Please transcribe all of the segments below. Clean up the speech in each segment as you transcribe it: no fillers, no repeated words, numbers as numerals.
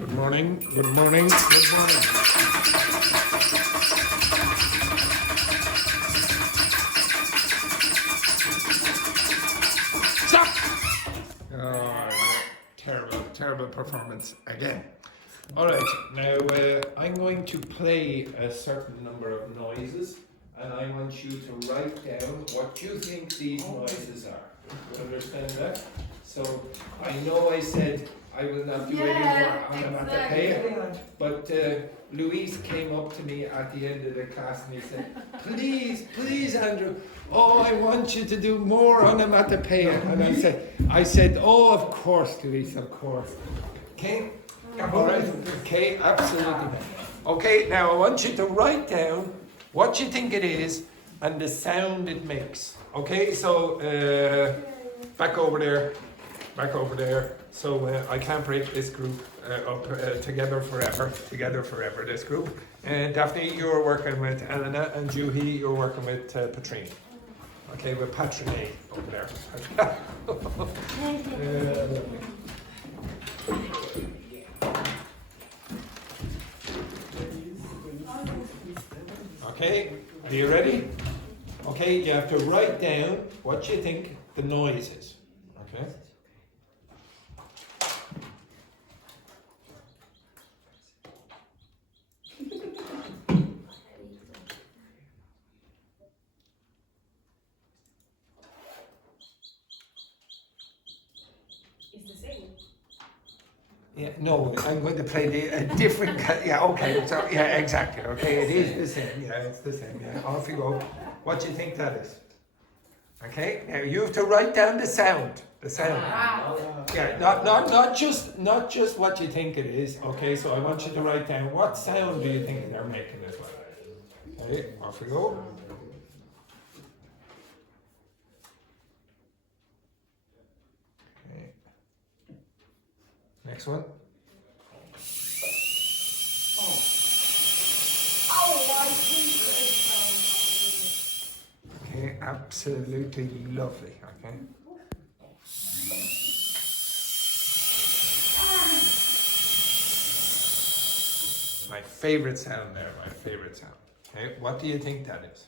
Good morning, good morning, good morning. Stop! Oh, terrible performance again. All right, now I'm going to play a certain number of noises and I want you to write down what you think these noises are. You understand that? So I know I said I will not do any more onomatopoeic, but Louise came up to me at the end of the class and he said, please Andrew, oh I want you to do more onomatopoeic. And I said, oh of course Louise, of course. Okay? All right, okay, absolutely. Okay, now I want you to write down what you think it is and the sound it makes. Okay, so back over there. So I can't break this group up together forever, this group. And Daphne, you're working with Elena, and Juhi, you're working with Patrine. Okay, with Patrine over there. Okay, are you ready? Okay, you have to write down what you think the noise is. Okay? Yeah, no, I'm going to play a different. Yeah, okay. So yeah, exactly. Okay, it is the same. Yeah, it's the same. Yeah, off you go. What do you think that is? Okay. Now you have to write down the sound. The sound. Yeah, not just what you think it is. Okay. So I want you to write down what sound do you think they're making as well. Okay. Off we go. Next one. Okay, absolutely lovely. Okay. My favorite sound there, my favorite sound. Okay, what do you think that is?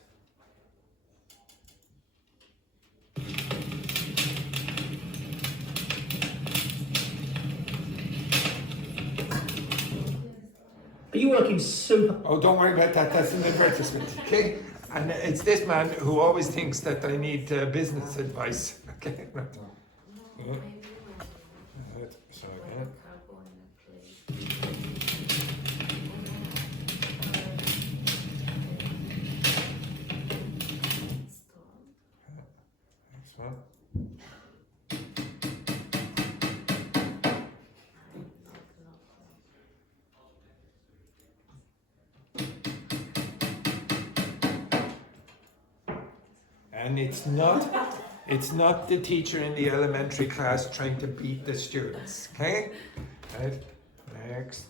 Are you working super? Oh, don't worry about that. That's an advertisement, okay? And it's this man who always thinks that I need business advice. Okay, right. Yeah. Right. So again. Next one. And it's not the teacher in the elementary class trying to beat the students, okay? Right, next.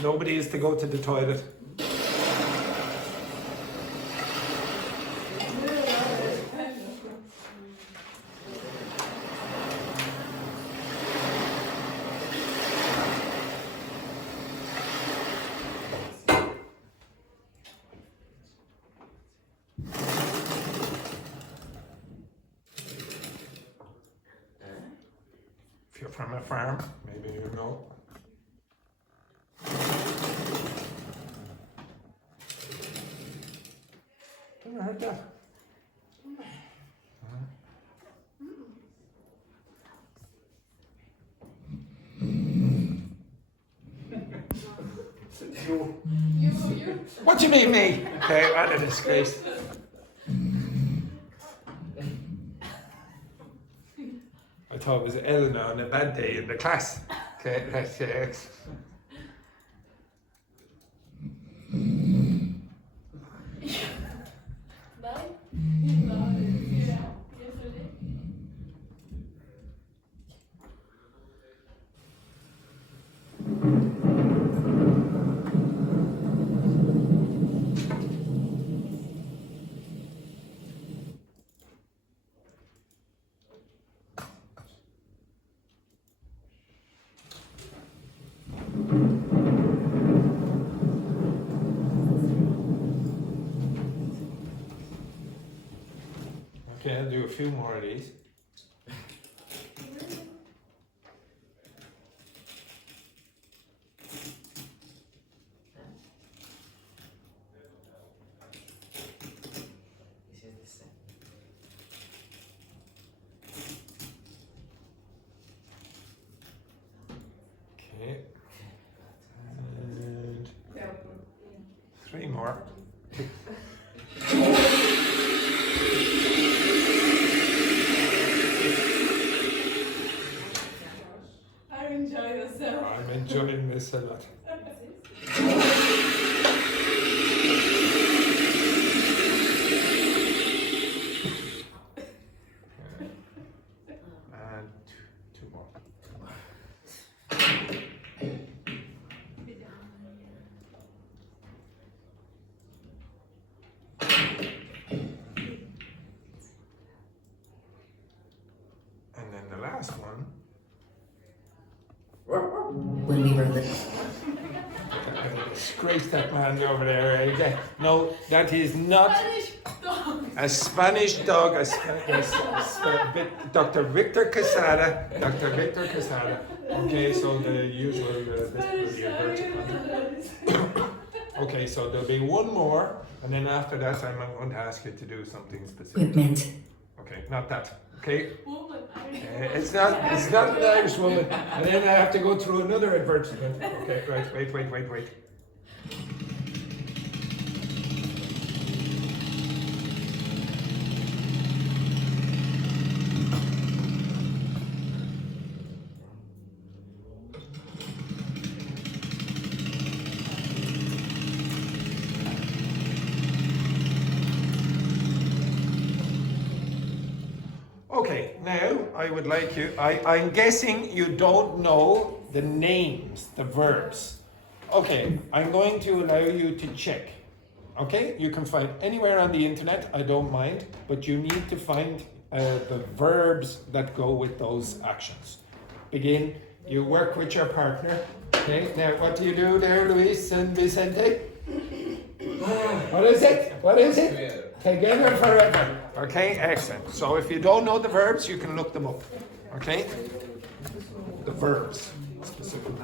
Nobody is to go to the toilet. If you're from a farm, maybe you know. Never heard that. You. What do you mean, me? Okay, what a disgrace. I thought it was Elena on a bad day in the class. Okay, that's it. Okay, I'll do a few more of these. Okay. And 3 more. I'm enjoying this a lot. And 2 more. And then the last one. When we were little. Disgrace that man over there. Eh? No, that is not a Spanish dog. Dr. Victor Quesada. Dr. Victor Quesada. Okay, so the usual this will be a Okay, so there'll be one more, and then after that, I'm going to ask you to do something specific. Equipment. Okay, not that. Okay. It's not an Irish woman. And then I have to go through another advertisement. Okay, right, wait. Okay, now I would like you, I'm guessing you don't know the names, the verbs. Okay, I'm going to allow you to check. Okay, you can find anywhere on the internet, I don't mind, but you need to find the verbs that go with those actions. Begin, you work with your partner. Okay, now what do you do there, Luis and Vicente? What is it? Together forever. Okay, excellent. So if you don't know the verbs, you can look them up. Okay? The verbs, specifically.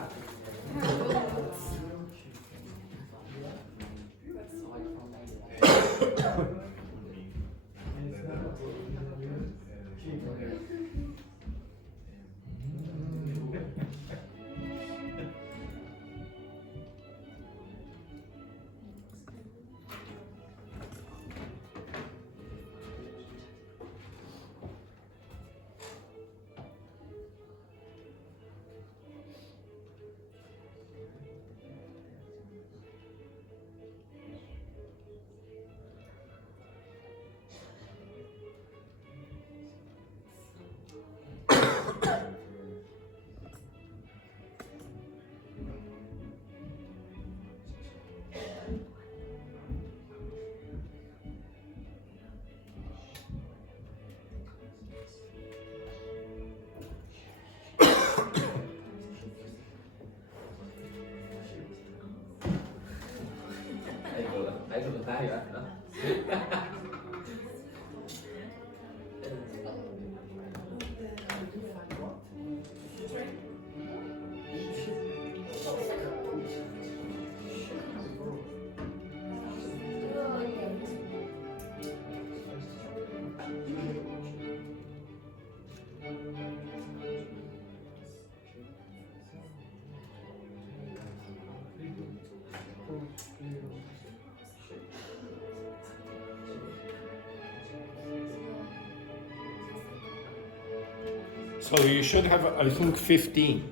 So you should have, I think, 15,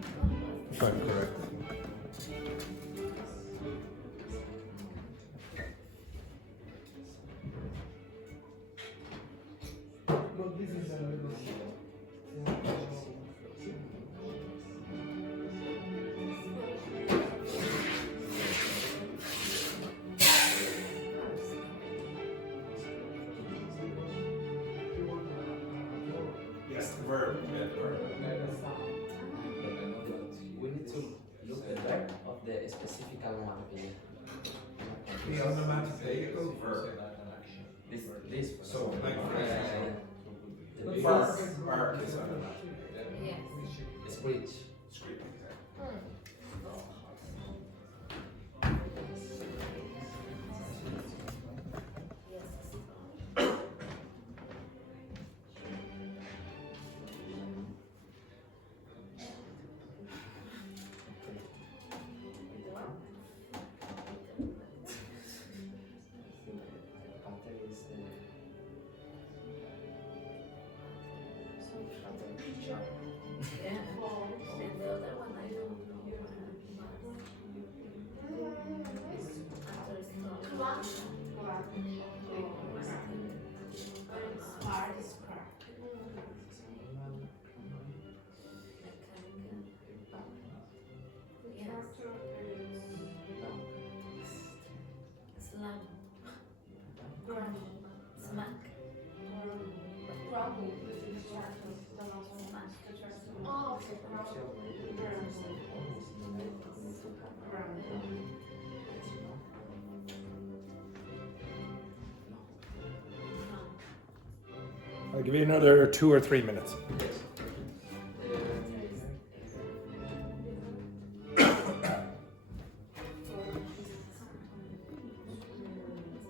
if I'm correct. Yes, the verb. Yeah, the verb. We need to look at the verb of the specific onomatopoeic. The onomatopoeic verb. This. So, like for example, The big bark is onomatopoeic. Yes. screech. Scream, exactly. Yeah. And the other one I don't know. Slam. Smack. I'll give you another 2 or 3 minutes.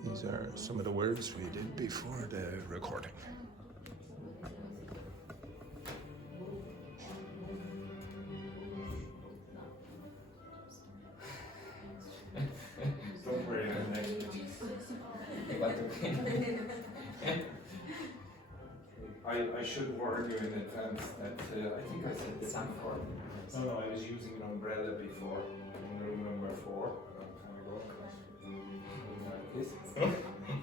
These are some of the words we did before the recording. Don't worry, I'm next week. I should warn you in advance that I think I said this before. No, I was using an umbrella before in room number 4 a long time ago. Like this. And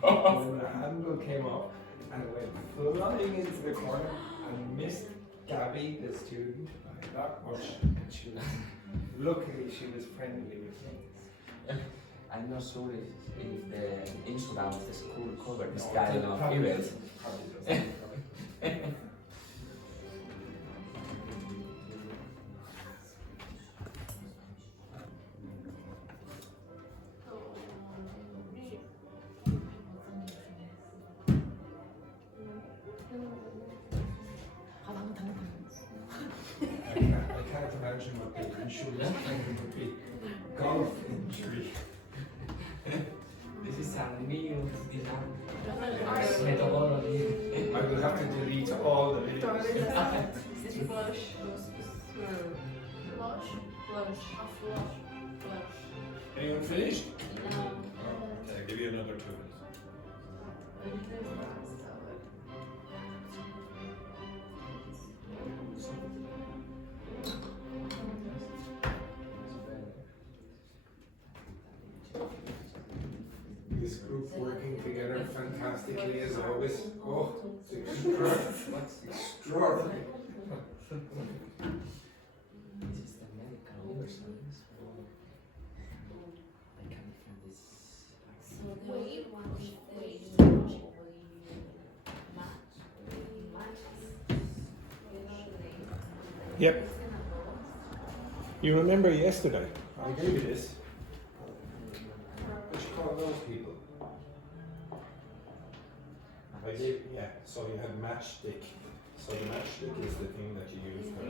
then the handle came off and it went flying into the corner and missed Gabby, the student, by that much. And she was, luckily, she was friendly with me. I'm not sure if the insurance the school covered this No, kind it of probably event. doesn't. Probably doesn't. I can't imagine what the insurance claim would be. Golf injury. This is a new methodology. I will have to delete all the videos. Anyone finished? Oh, okay, I'll give you another 2 minutes. This group working together fantastically as always. Oh, it's extraordinary. Extraordinary. This is the medical understandings. I can find this. So the way one is Yep. You remember yesterday? I gave you this. What you call those people? I gave, yeah. So you had matchstick. So the matchstick is the thing that you use for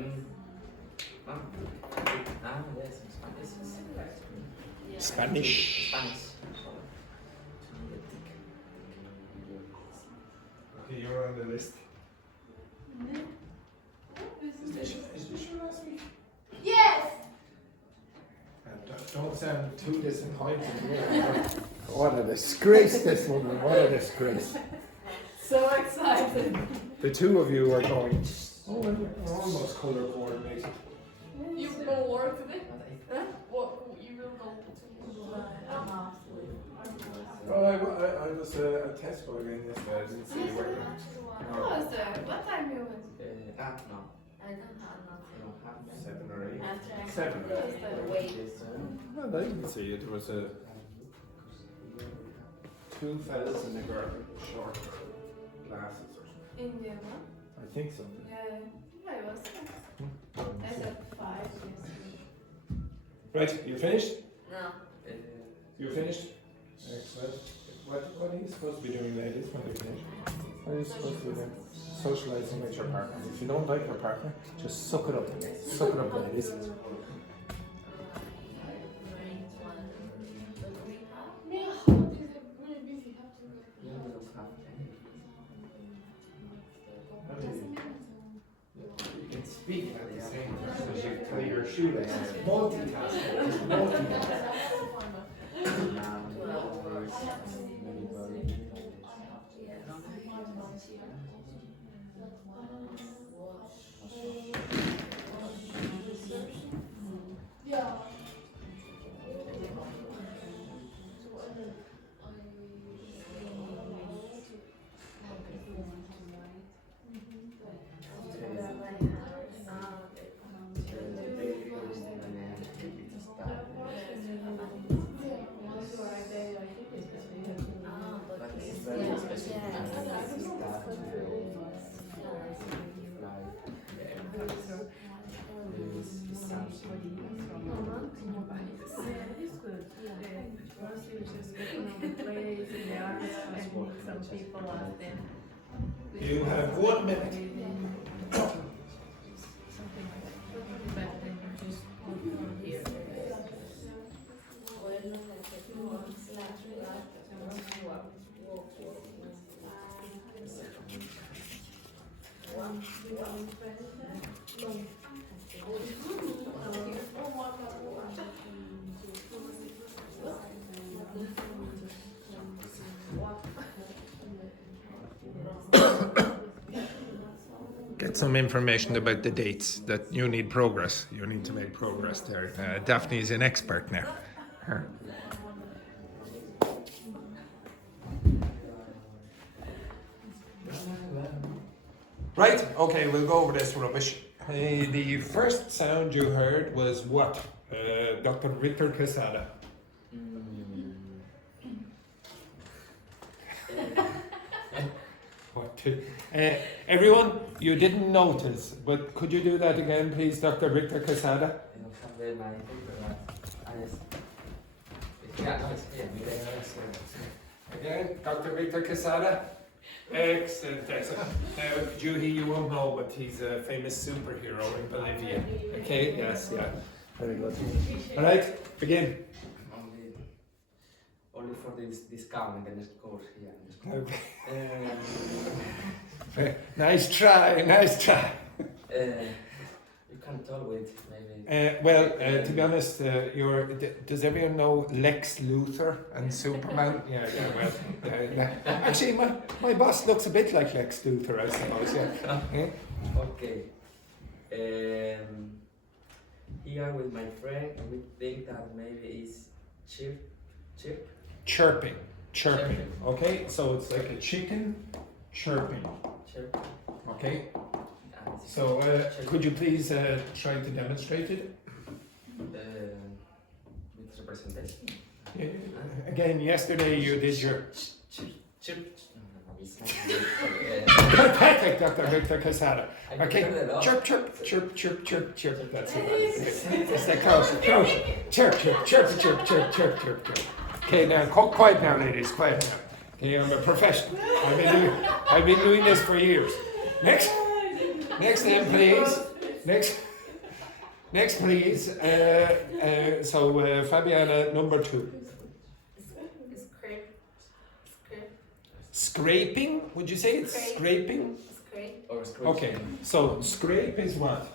Yes, Spanish. Spanish. Okay, you're on the list. sound two disappointed. What a disgrace, this woman. What a disgrace. So excited. The two of you are going, oh, we're almost colour coordinated. You go work today? Huh? What? You will go to Well, I was a test boy again yesterday. I didn't see you working. Oh, so what time you went? No. I don't have nothing. 7 or 8. After 7 or 8. wait. Well, I didn't see it. There was two fellas and a girl with short glasses or something. In Vienna? I think so. Yeah. I was 6. I said 5 yesterday. Right, you finished? No. You finished? Excellent. What are you supposed to be doing, ladies, when you finish? What are you supposed to be doing? Socialising with your partner. If you don't like your partner, just suck it up. Suck it up, ladies. You can speak at the same time as you tie your shoelaces. Multitasking. Just multitasking. You have 1 minute. Get some information about the dates that you need progress. You need to make progress there. Daphne is an expert now. Her. Right, okay, we'll go over this rubbish. The first sound you heard was what? Dr. Victor Quesada. Everyone, you didn't notice, but could you do that again, please, Dr. Victor Quesada? Again, Dr. Victor Quesada. Excellent, excellent. Now, Juhi, you won't know, but he's a famous superhero in Bolivia. Okay, yes, yeah. Very good. All right, begin. Only for this discount in the next course here. Okay. Nice try, nice try. You can talk with maybe. To be honest, does everyone know Lex Luthor and Superman? Yeah, well, actually, my boss looks a bit like Lex Luthor, I suppose, yeah. Okay. Here with my friend, and we think that maybe it's Chirping. Okay, so it's like a chicken chirping. Okay. So could you please try to demonstrate it? With representation. Yeah. Again, yesterday you did your perfect, Dr. Victor Quesada. Okay, chirp. That's it. It's like close. Chirp. Okay, now quiet now, ladies. Quiet now. Okay, I'm a professional. I've been doing this for years. Next name, please. Next, please. So Fabiana, number 2. Scraping? Would you say it's scraping? Scrape. Or scrape. Okay, so scrape is what?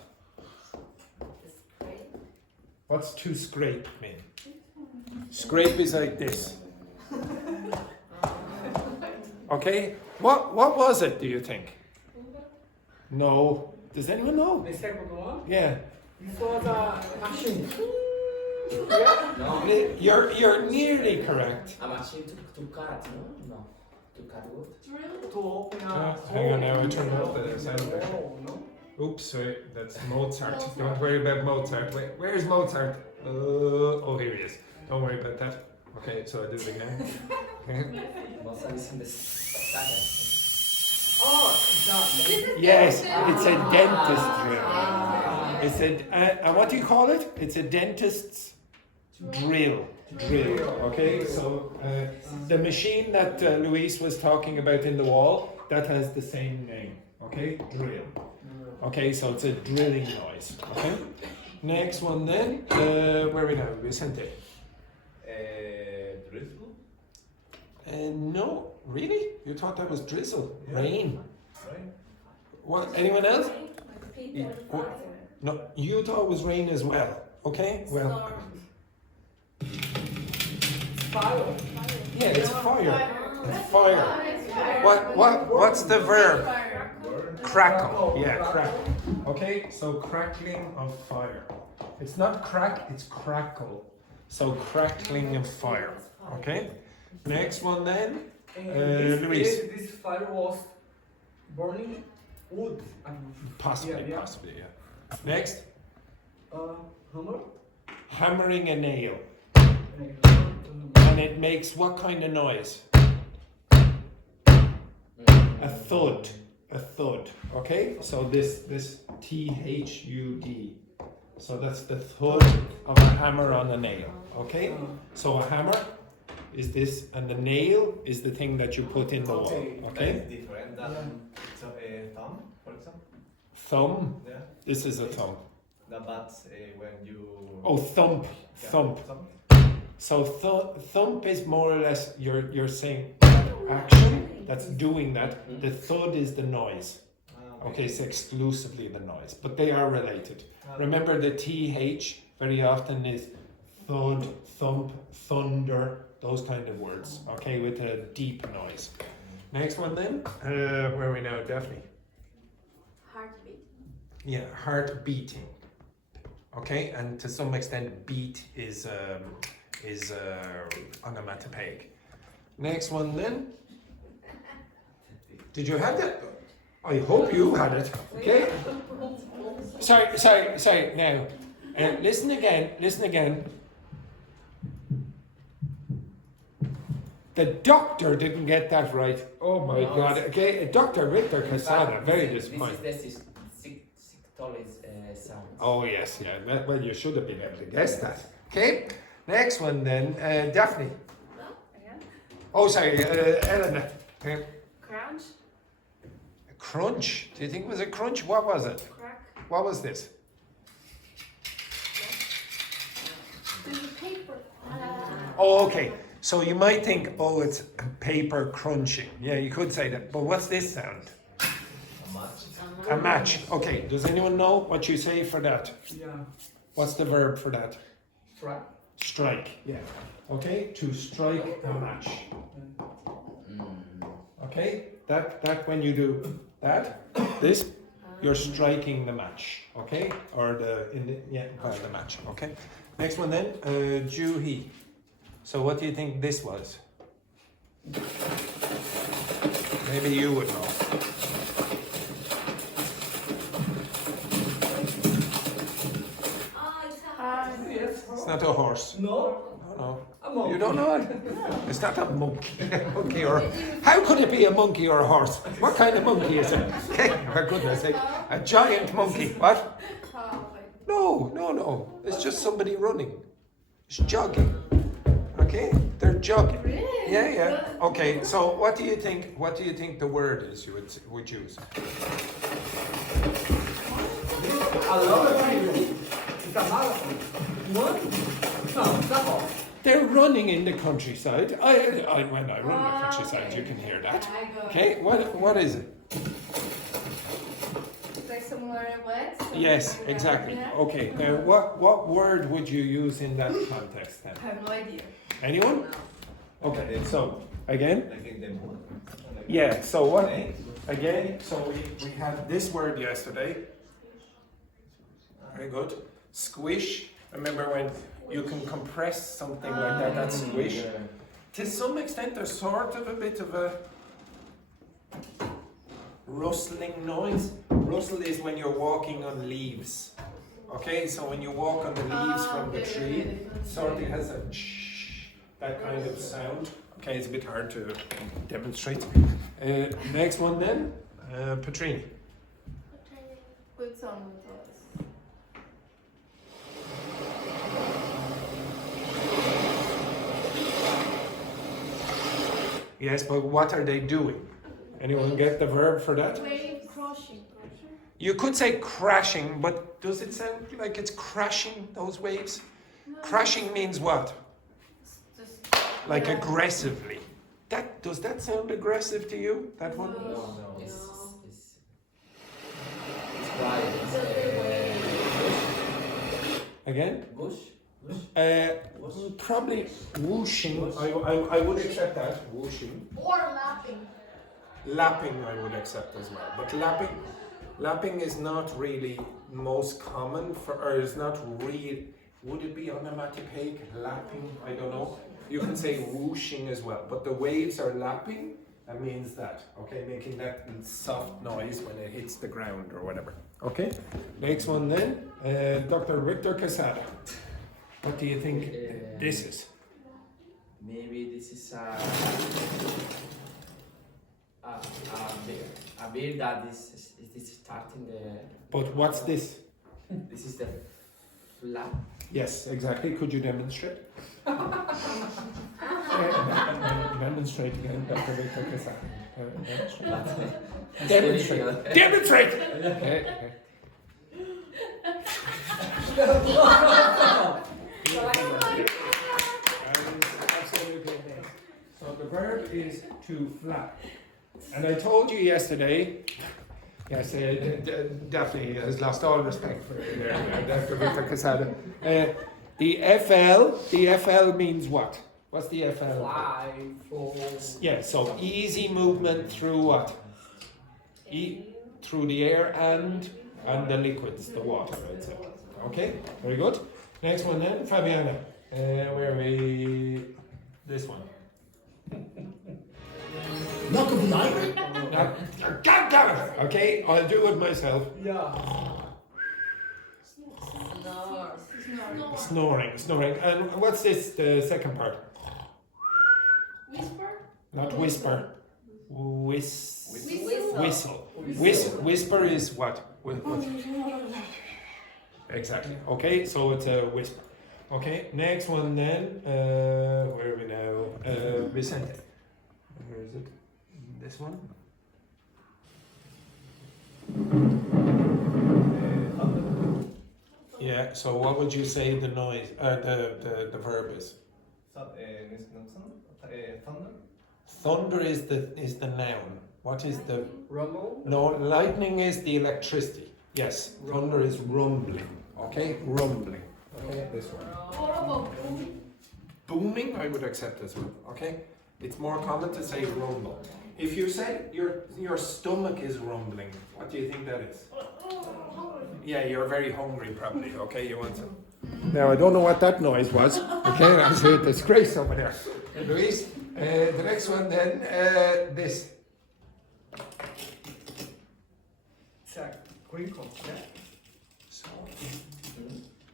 Scrape. What's to scrape mean? Scrape is like this. Okay? What was it, do you think? No. Does anyone know? The second one. Yeah. This was a machine. No. You're nearly correct. A machine to cut, no? No. To cut wood. To open a Hang on now, I turned off the sound hole, effect. no? Oops, sorry, that's Mozart. Don't worry about Mozart. Wait, where's Mozart? Oh, here he is. Don't worry about that. Okay, so I do it again. Okay. Mozart is in the second. Oh, it's not. Yes, it's a dentist drill. It's and what do you call it? It's a dentist's drill. Okay, so the machine that Luis was talking about in the wall, that has the same name. Okay, drill. Okay, so it's a drilling noise. Okay, next one then. Where are we now? Vicente. Drizzle? No, really? You thought that was drizzle? Yeah. Rain? Right? What? Anyone else? Like Peter What? Parker. No, you thought it was rain as well. Okay, well, Storm. Fire. yeah, it's fire. Oh, It's fire. What's the verb? Burn? Crackle. Yeah, crackle. Okay, so crackling of fire. It's not crack, it's crackle. So crackling of fire. Okay. Next one then. Luis. This fire was burning wood. Possibly, Yeah. possibly, yeah. Next, Hammer. hammering a nail. And it makes what kind of noise? A thud. A thud. Okay? So this T-H-U-D. So that's the thud of a hammer on a nail. Okay? So a hammer is this, and the nail is the thing that you put in the wall. Okay? That is different than so, thumb, for example. Thumb. Yeah. This is a thumb. But when you. Oh, thump. Yeah, Thump. thumb. So thump is more or less you're saying action that's doing that. The thud is the noise. Okay, it's exclusively the noise, but they are related. Remember the TH very often is thud, thump, thunder, those kind of words. Okay, with a deep noise. Next one then. Where are we now, Daphne? Heartbeat. Yeah, heart beating. Okay, and to some extent, beat is onomatopoeic. Next one then. Did you have that? I hope you had it. Okay. Sorry. Now, listen again. The doctor didn't get that right. Oh my God. Okay, Dr. Victor Quesada, very disappointed. This is the tallest sound. Oh yes, yeah. Well, you should have been able to guess that. Okay. Next one then, Daphne. No, again. Oh, sorry, Elena. Crunch. Crunch. Do you think it was a crunch? What was it? Crack. What was this? There's a paper. Oh, okay. So you might think, oh, it's paper crunching. Yeah, you could say that. But what's this sound? A match. A match. Okay. Does anyone know what you say for that? Yeah. What's the verb for that? Strike. Strike. Yeah. Okay. To strike a match. Okay. That when you do that, this, you're striking the match. Okay. Or the match. Okay. Next one then, Juhi. So what do you think this was? Maybe you would know. Oh, it's a Yes. It's not a horse. No. No. A monkey. You don't know it? It's not a monkey. Or how could it be a monkey or a horse? What kind of monkey is it? For goodness sake, a giant monkey. What? No. It's just somebody running. It's jogging. Okay, they're jogging. Really? Yeah. Okay, so what do you think? What do you think the word is you would use? A lot of people. It's a marathon. One? No, it's not all. They're running in the countryside. When I run in the countryside, you can hear that. I go. Okay, what is it? It's like similar what? Yes, exactly. Okay, now what word would you use in that context then? I have no idea. Anyone? Okay, so again, I think the moon. yeah, so what? Eh? Again, so we had this word yesterday. Very good. Squish. Remember when you can compress something like that, that's squish. Yeah. To some extent, there's sort of a bit of a rustling noise. Rustle is when you're walking on leaves. Okay, so when you walk on the leaves from the tree, it sort of has a that kind of sound. Okay, it's a bit hard to demonstrate. Next one then, Patrini. Good song with us. Yes, but what are they doing? Anyone get the verb for that? Wave crossing. You could say crashing, but does it sound like it's crashing, those waves? Crashing means what? Just Like aggressively. Does that sound aggressive to you, that one? No, No. it's quiet. Again? Gush? Probably whooshing. I would accept that. Whooshing. or lapping. Lapping I would accept as well. But lapping is not really most common or is not real. Would it be onomatopoeic? Lapping? I don't know. You can say whooshing as well. But the waves are lapping. That means that. Okay, making that soft noise when it hits the ground or whatever. Okay. Next one then. Dr. Victor Quesada. What do you think this is? Maybe this is a beer that is starting the. But what's this? This is the flap. Yes, exactly. Could you demonstrate? Demonstrate again, Dr. Victor Quesada. Demonstrate. Demonstrate! Okay. Absolutely. So the verb is to flap. And I told you yesterday, yes, Daphne has lost all respect for Dr. Victor Quesada. The FL means what? What's the FL? Fly, fall. Yeah, so easy movement through what? Through the air and the liquids, the water, etc. Okay, very good. Next one then, Fabiana. Where are we? This one. Knock of the iron? God damn it! Okay, I'll do it myself. Yeah. Snoring. And what's this, the second part? Whisper? Not whisper. Whistle. Whisper is what? Exactly. Okay, so it's a whisper. Okay, next one then. Where are we now? Vicente. Where is it? This one? Yeah, so what would you say the noise, the verb is? Thunder? Thunder is the noun. What is the... Rumble? No, lightning is the electricity. Yes, thunder is rumbling. Okay, rumbling. Okay, this one. What about booming? Booming, I would accept as well. Okay, it's more common to say rumble. If you say your stomach is rumbling, what do you think that is? Yeah, you're very hungry, probably. Okay, you want some. Now I don't know what that noise was. Okay, that's a disgrace over there. Louise, the next one then. This. It's a crinkle, yeah? So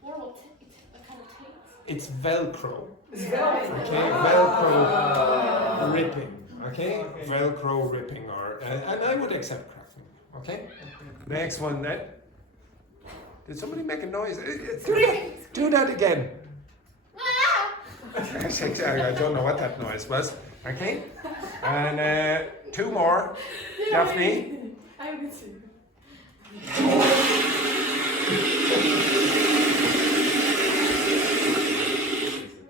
What about it kind of tape? it's Velcro. It's Velcro. Okay, Velcro ripping. Okay, Velcro ripping, or and I would accept crafting. Okay. Next one then. Did somebody make a noise? Do that again. I don't know what that noise was. Okay. And two more. Daphne. I will see.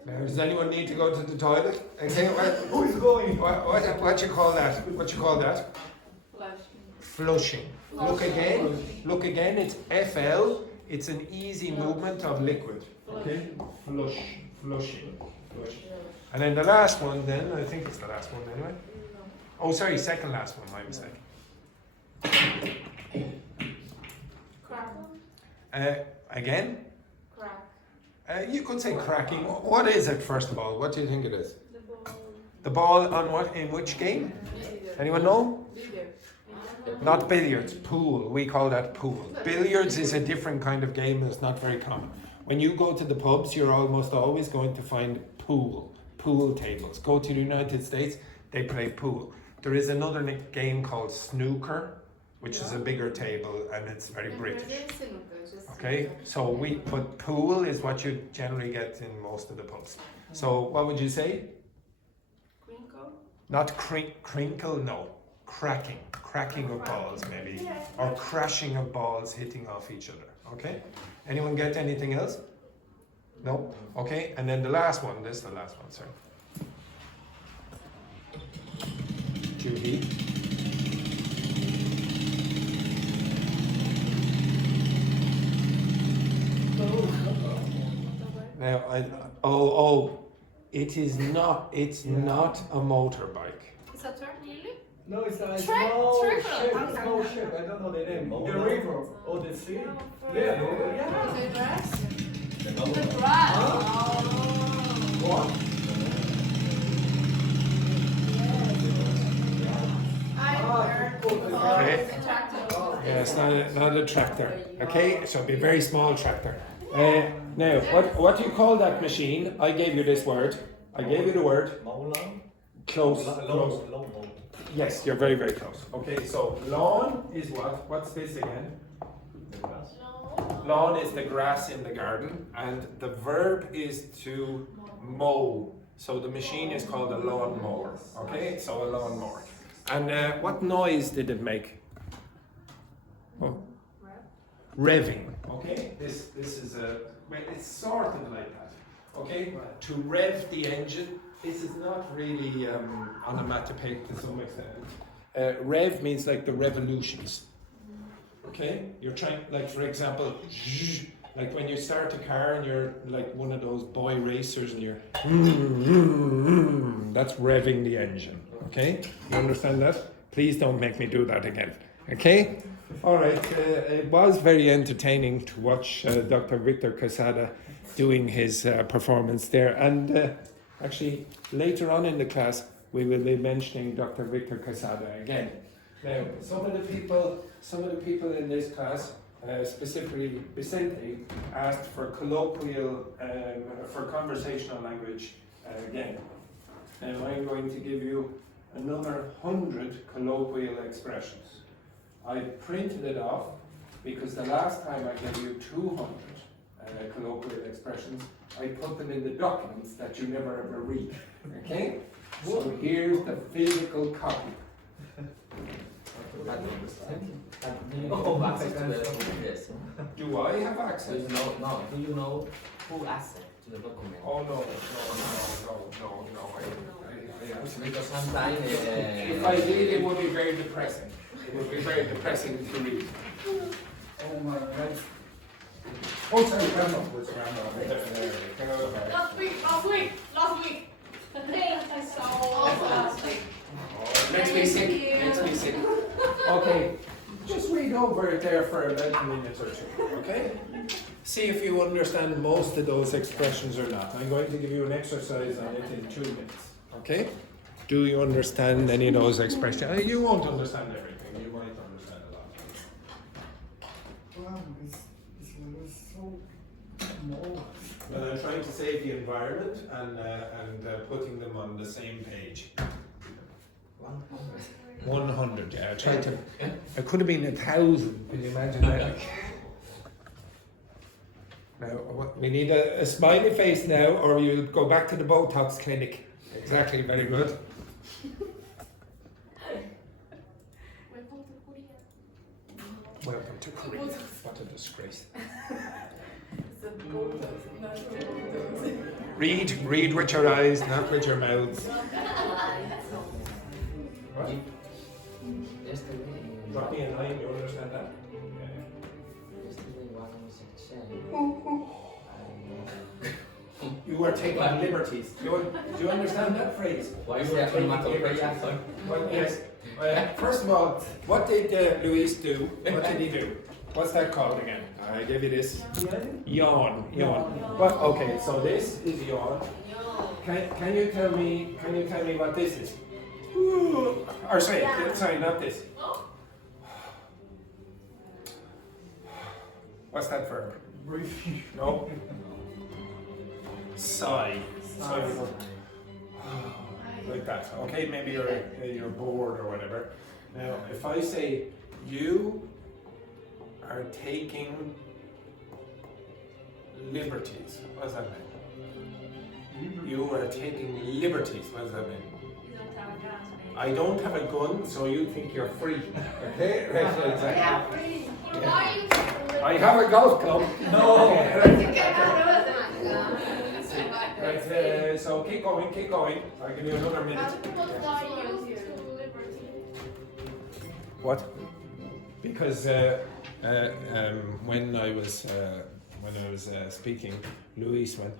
Now, does anyone need to go to the toilet? Okay. Who is going? What you call that? What you call that? Flashing. Flushing. Look again. Look again. It's FL. It's an easy movement of liquid. Okay. Flush. Flushing. Flush. And then the last one. Then I think it's the last one anyway. Oh, sorry. Second last one. My mistake. Crack. Again. Crack. You could say cracking. What is it first of all? What do you think it is? The ball. The ball on what? In which game? Anyone know? Not billiards, pool. We call that pool. Billiards is a different kind of game that's not very common. When you go to the pubs, you're almost always going to find pool tables. Go to the United States, they play pool. There is another game called snooker, which is a bigger table and it's very British. Okay, so but pool is what you generally get in most of the pubs. So what would you say? Crinkle. Not crinkle, no. Cracking of balls maybe, or crashing of balls hitting off each other. Okay, anyone get anything else? No. Okay, and then the last one. This is the last one. Sorry. Judy. Now it is not. It's not a motorbike. Is that turn really? No, it's a Track- small trickle. ship. Small ship. I don't know the name. The river. Oh, the sea. Yeah. The grass. The The mountain. grass. What? I heard Okay. it's a tractor. Yeah, it's not a tractor. Okay, so it'll be a very small tractor. Now, what do you call that machine? I gave you this word. I gave you the word. Moulin? Close. Low, Close. low, low. Yes, you're very, very close. Okay, so lawn is what? What's this again? The grass. No. Lawn is the grass in the garden, and the verb is to mow. So the machine is called a lawn mower. Okay, so a lawn mower. And what noise did it make? Oh. Revving. Okay, this is it's sort of like that. Okay, to rev the engine. This is not really onomatopoeic to some extent. Rev means like the revolutions. Okay, you're trying, like for example, like when you start a car and you're like one of those boy racers and you're that's revving the engine. Okay, you understand that? Please don't make me do that again. Okay. All right. It was very entertaining to watch Dr. Victor Quesada doing his performance there, and actually later on in the class we will be mentioning Dr. Victor Quesada again. Now, some of the people in this class, specifically Vicente, asked for colloquial, for conversational language again. Now I'm going to give you another 100 colloquial expressions. I printed it off because the last time I gave you 200 colloquial expressions, I put them in the documents that you never ever read. Okay? So here's the physical copy. But do you have access to the document? Yes. Do I have Do access? you know? No. Do you know who access to the document? Oh no. Because sometimes. If I did, it would be very depressing. It would be very depressing to read. Oh my God. Oh, sorry, Grandma. Where's Grandma? Last week. I saw also last week. Let's be sick. Okay, just read over it there for about a minute or two, okay? See if you understand most of those expressions or not. I'm going to give you an exercise on it in 2 minutes, okay? Do you understand any of those expressions? You won't understand everything, you might understand a lot. Wow, it's so small. Well, I'm trying to save the environment and putting them on the same page. 100, yeah. I tried to. It could have been 1,000. Can you imagine that? Now we need a smiley face now, or you go back to the Botox clinic. Exactly. Very good. Welcome to Korea. What a disgrace. Read with your eyes, not with your mouths. What? Yesterday. Drop me a line, you understand are taking liberties. Do you understand that phrase? Why is You are there taking onomatopoeic? liberties. Well, yes. First of all, what did Luis do? What did he do? What's that called again? I give you this. Yawn. Well, okay. So this is yawn. Can you tell me what this is? Or sorry, not this. What's that verb? Breathe. No. Sigh. Like that. Okay, maybe you're bored or whatever. Now, if I say you are taking liberties, what does that mean? You are taking liberties. What does that mean? I don't have a gun, so you think you're free. Okay? Right, exactly. Yeah. I have a golf club. No. Right, so keep going. I'll give you another minute. What? Because when I was speaking, Luis went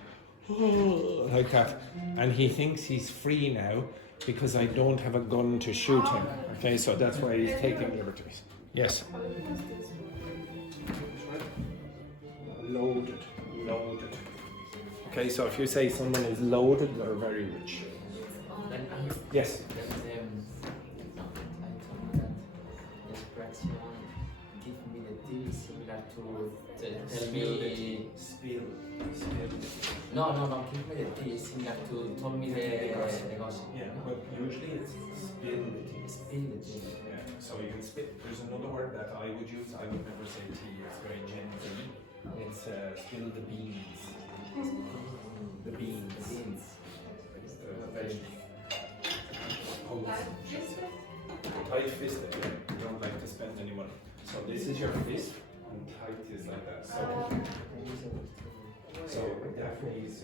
like that, and he thinks he's free now because I don't have a gun to shoot him. Okay, so that's why he's taking liberties. Yes. Loaded. Okay, so if you say someone is loaded, they're very rich. Yes. Give me the tea similar to tell me. Spill. No, give me the tea similar to tell me the gossip. Yeah, but usually it's spill the tea. Spill the tea. Yeah, so you can spit. There's another word that I would use. I would never say tea. It's very genuine. It's spill the beans. The beans. It's the veggies. Tight fisted. You don't like to spend any money. So this is your fist, and tight is like that. So Daphne's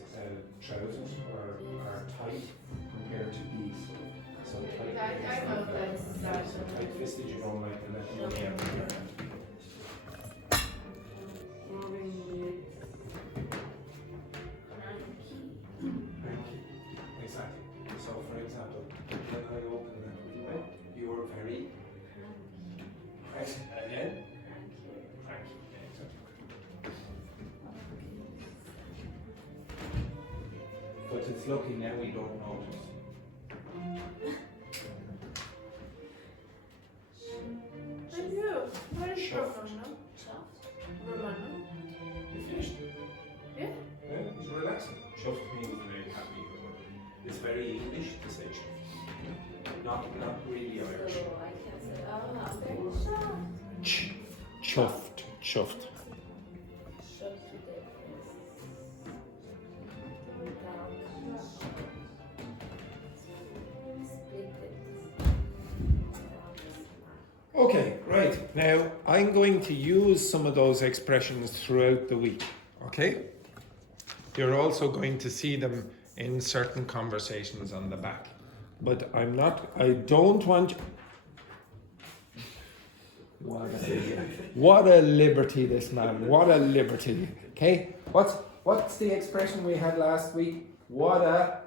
trousers are tight compared to these. So tight fisted, you don't like to let money out of your hand. Exactly. So for example, when I open that window, you're very again. But it's lucky now we don't notice. You finished? Yeah. Yeah, it's relaxing. Chuffed means very happy. It's very English to say chuffed. Not really Irish. Chuffed. Okay, right. Now I'm going to use some of those expressions throughout the week. Okay? You're also going to see them in certain conversations on the back. But I don't want. What a liberty, this man. What a liberty. Okay? What's the expression we had last week? What a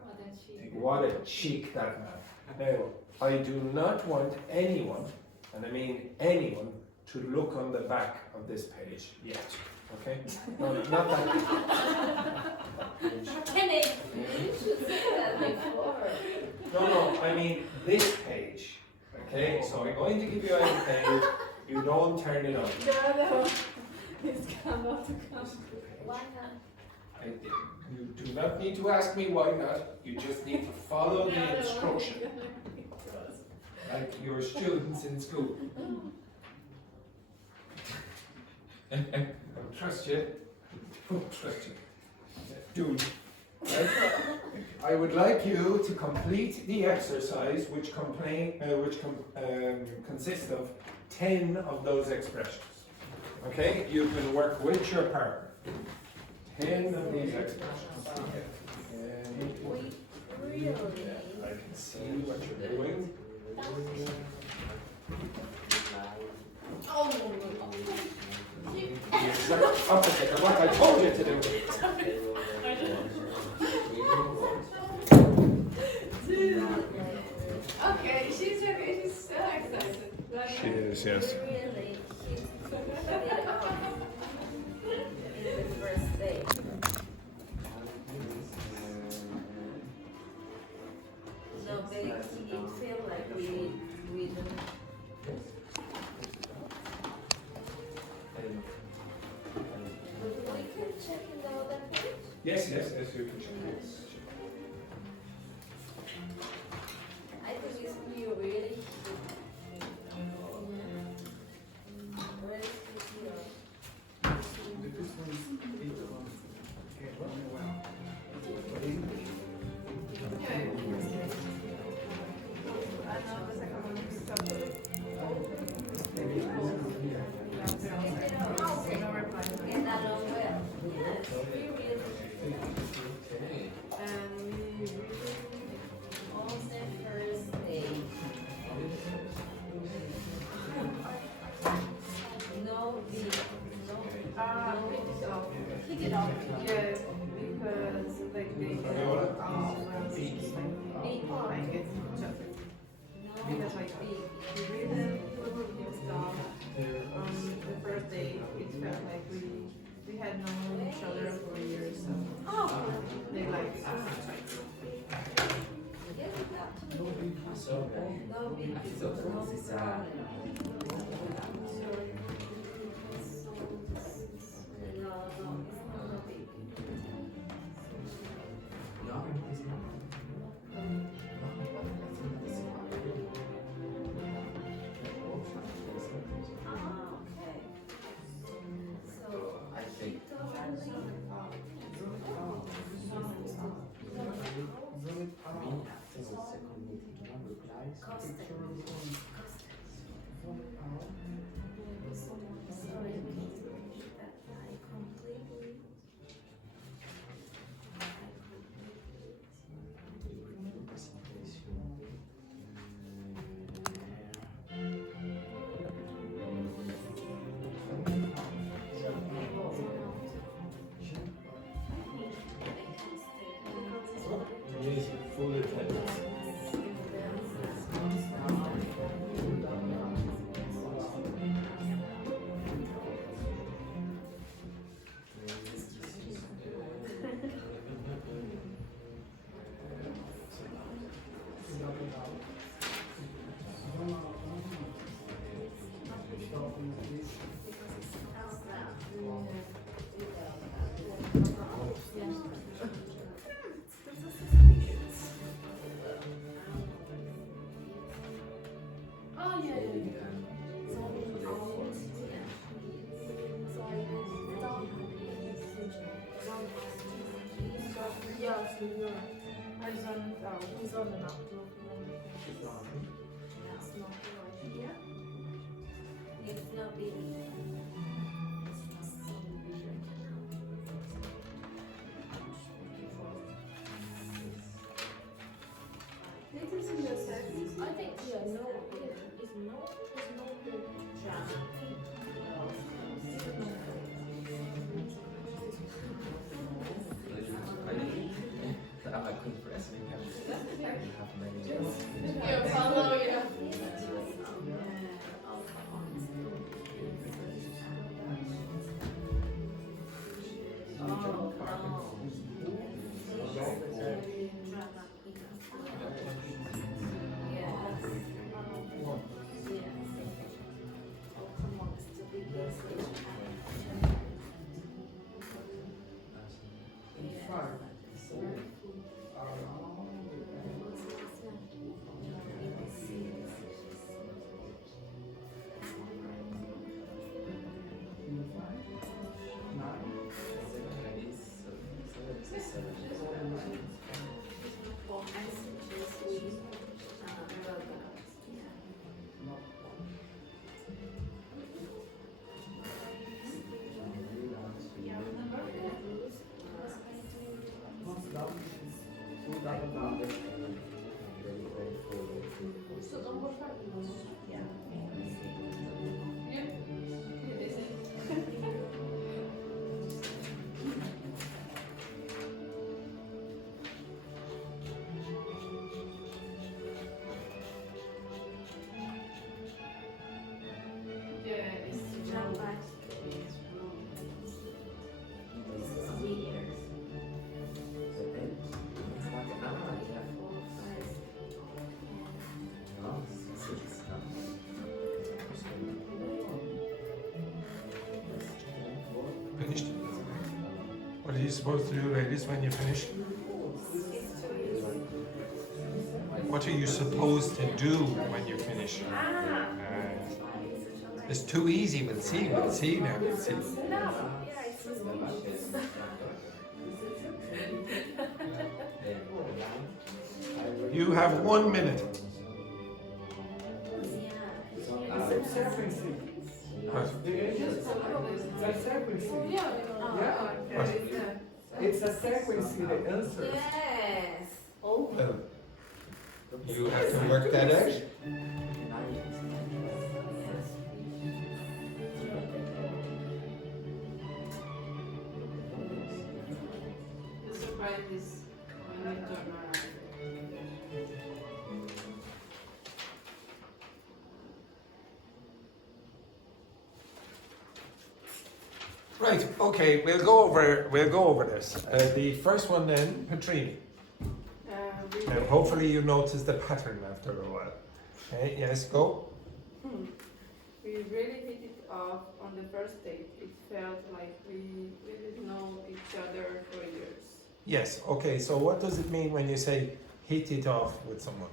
cheek, that man. Now, I do not want anyone, and I mean anyone, to look on the back of this page yet. Okay? No, not that. No, I mean this page. Okay? So I'm going to give you a page. You don't turn it on. No, it's cannot come. Why not? You do not need to ask me why not. You just need to follow the instruction. Like your students in school. I don't trust you. Don't trust you. Dude. Right? I would like you to complete the exercise which consists of 10 of those expressions. Okay? You can work with your partner. 10 of these expressions. Really? I can see what you're doing. The exact opposite of what I told you to do. She is, yes. Really, she's very in the first day. No, but it feels like we don't. But we can check in the other page. Yes, you can check it. I think it's new, really. Where is this here? And I don't well. Yes, we really. On the first day. No big, no. Pick it up. Yeah, because like they get Big. like it's just No, because like big. we read them stuff on the first day. It felt like we had known each other for years, so Oh. they like Yes, that. So bad. No big, So no problem. sad. No, it's not no big. No, it's not. Ah, okay. So, I think. Costing. Sorry, that I completely. Yes, full attendance. oh yeah, yeah, so you're I he's on an outdoor It's not big. This is in the sex. I think it's no big drama. I couldn't press it. Yeah, follow, yeah. What are you supposed to do, ladies, when you finish? It's too easy. What are you supposed to do when you finish? It's too easy. We'll see now. We'll see. No, yeah, it's suspicious. You have 1 minute. Frequency. What? The frequency. Yeah. Yeah. It's a sequence, the answer. Yes. Well, you have to work that out. The surprise is when you turn around. Right. Okay. We'll go over this. The first one then, Petrini. Now, hopefully you notice the pattern after a while. Okay. Yes. Go. We really hit it off on the first date. It felt like we didn't know each other for years. Yes. Okay. So what does it mean when you say hit it off with someone?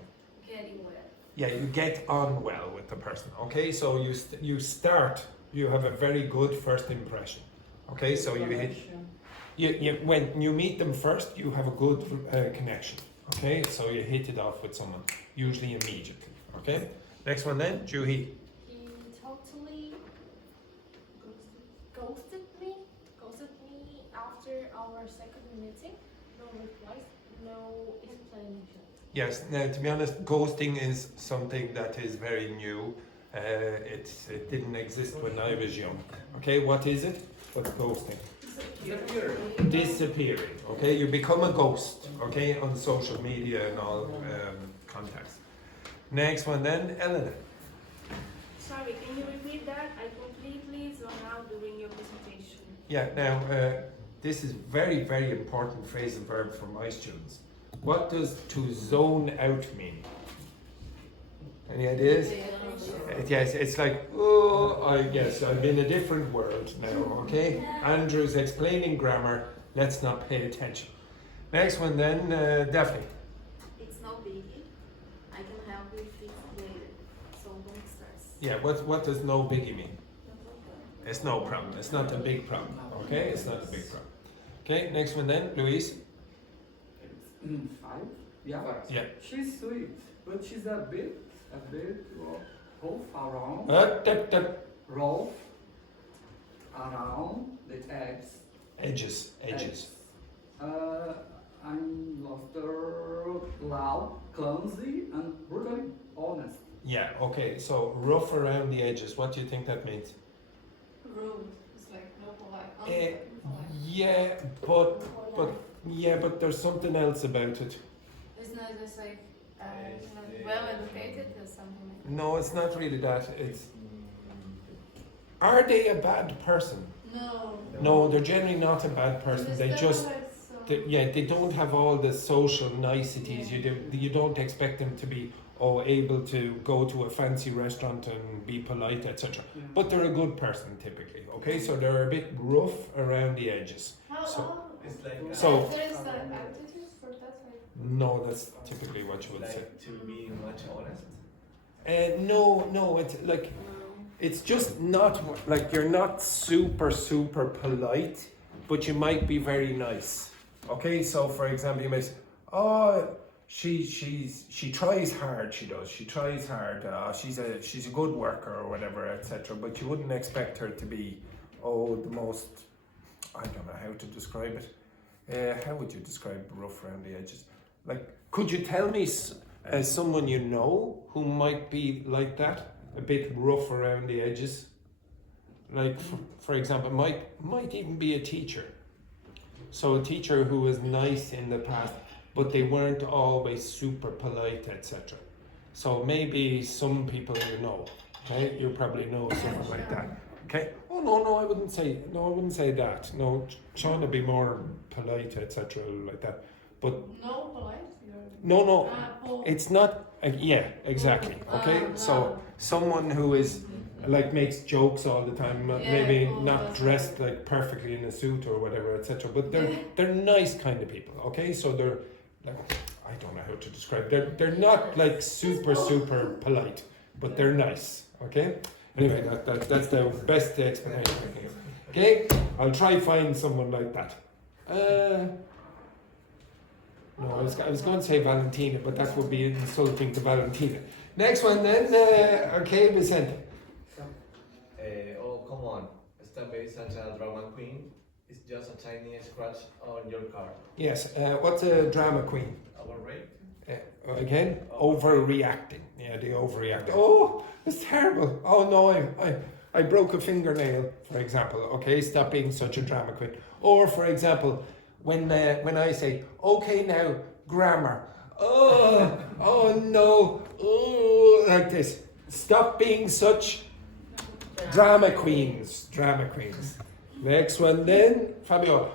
Getting well. Yeah, you get on well with the person. Okay. So you start. You have a very good first impression. Okay. So you hit. When you meet them first, you have a good connection. Okay. So you hit it off with someone, usually immediately. Okay. Next one then, Juhi. He totally ghosted me after our second meeting. No replies, no explanation. Yes. Now, to be honest, ghosting is something that is very new. It didn't exist when I was young. Okay. What is it? What's ghosting? Disappearing. Okay. You become a ghost. Okay, on social media and all contacts. Next one then, Elena. Sorry, can you repeat that? I completely zoned out during your presentation. Yeah, now this is very, very important phrasal verb for my students. What does to zone out mean? Any ideas? Yes, it's like, yes, I'm in a different world now, okay? Andrew's explaining grammar, let's not pay attention. Next one then, Daphne. It's no biggie. I can help you fix it later. So don't stress. Yeah, what does no biggie mean? It's no problem, it's not a big problem, okay? It's not a big problem. Okay, next one then, Louise. 5? Yeah. Yeah. She's sweet, but she's a bit rough around. Rough around the edges. Edges. I'm loud, clumsy, and brutally honest. Yeah, okay, so rough around the edges, what do you think that means? Rude. It's like no polite. Yeah, but there's something else about it. It's not just like well educated or something like No, it's not really that. It's. Are they a bad person? No. No, they're generally not a bad person. They just. They don't have all the social niceties. You don't expect them to be able to go to a fancy restaurant and be polite, etc. But they're a good person typically. Okay, so they're a bit rough around the edges. It's like So There is an attitude for that. no, that's typically what you would say. like to be much honest. No, it's like it's just not like you're not super polite, but you might be very nice. Okay, so for example, you might say, "Oh, she tries hard. She does. She tries hard. She's a good worker or whatever, etc." But you wouldn't expect her to be, the most. I don't know how to describe it. How would you describe rough around the edges? Like, could you tell me someone you know who might be like that, a bit rough around the edges? Like, for example, might even be a teacher. So a teacher who was nice in the past, but they weren't always super polite, etc. So maybe some people you know, okay? You probably know someone like that, okay? Oh no, I wouldn't say that. No, trying to be more polite, etc. like that. but No polite. no, Oh. it's not. Yeah, exactly. Okay, so someone who is like makes jokes all the time, maybe not dressed like perfectly in a suit or whatever, etc. But they're nice kind of people. Okay, so they're like, I don't know how to describe. They're not like super polite, but they're nice. Okay. Anyway, that's the best explanation I can give. Okay, I'll try find someone like that. No, I was going to say Valentina, but that would be insulting to Valentina. Next one then. Okay, Vicente. Oh, come on. Stop being such a drama queen. It's just a tiny scratch on your car. Yes. What's a drama queen? Overrate? Again, overreacting. Yeah, they overreact. Oh, it's terrible. Oh no, I broke a fingernail, for example. Okay, stop being such a drama queen. Or, for example, when I say, okay, now grammar. Oh no, oh, like this. Stop being such drama queens. Drama queens. Next one then, Fabiola.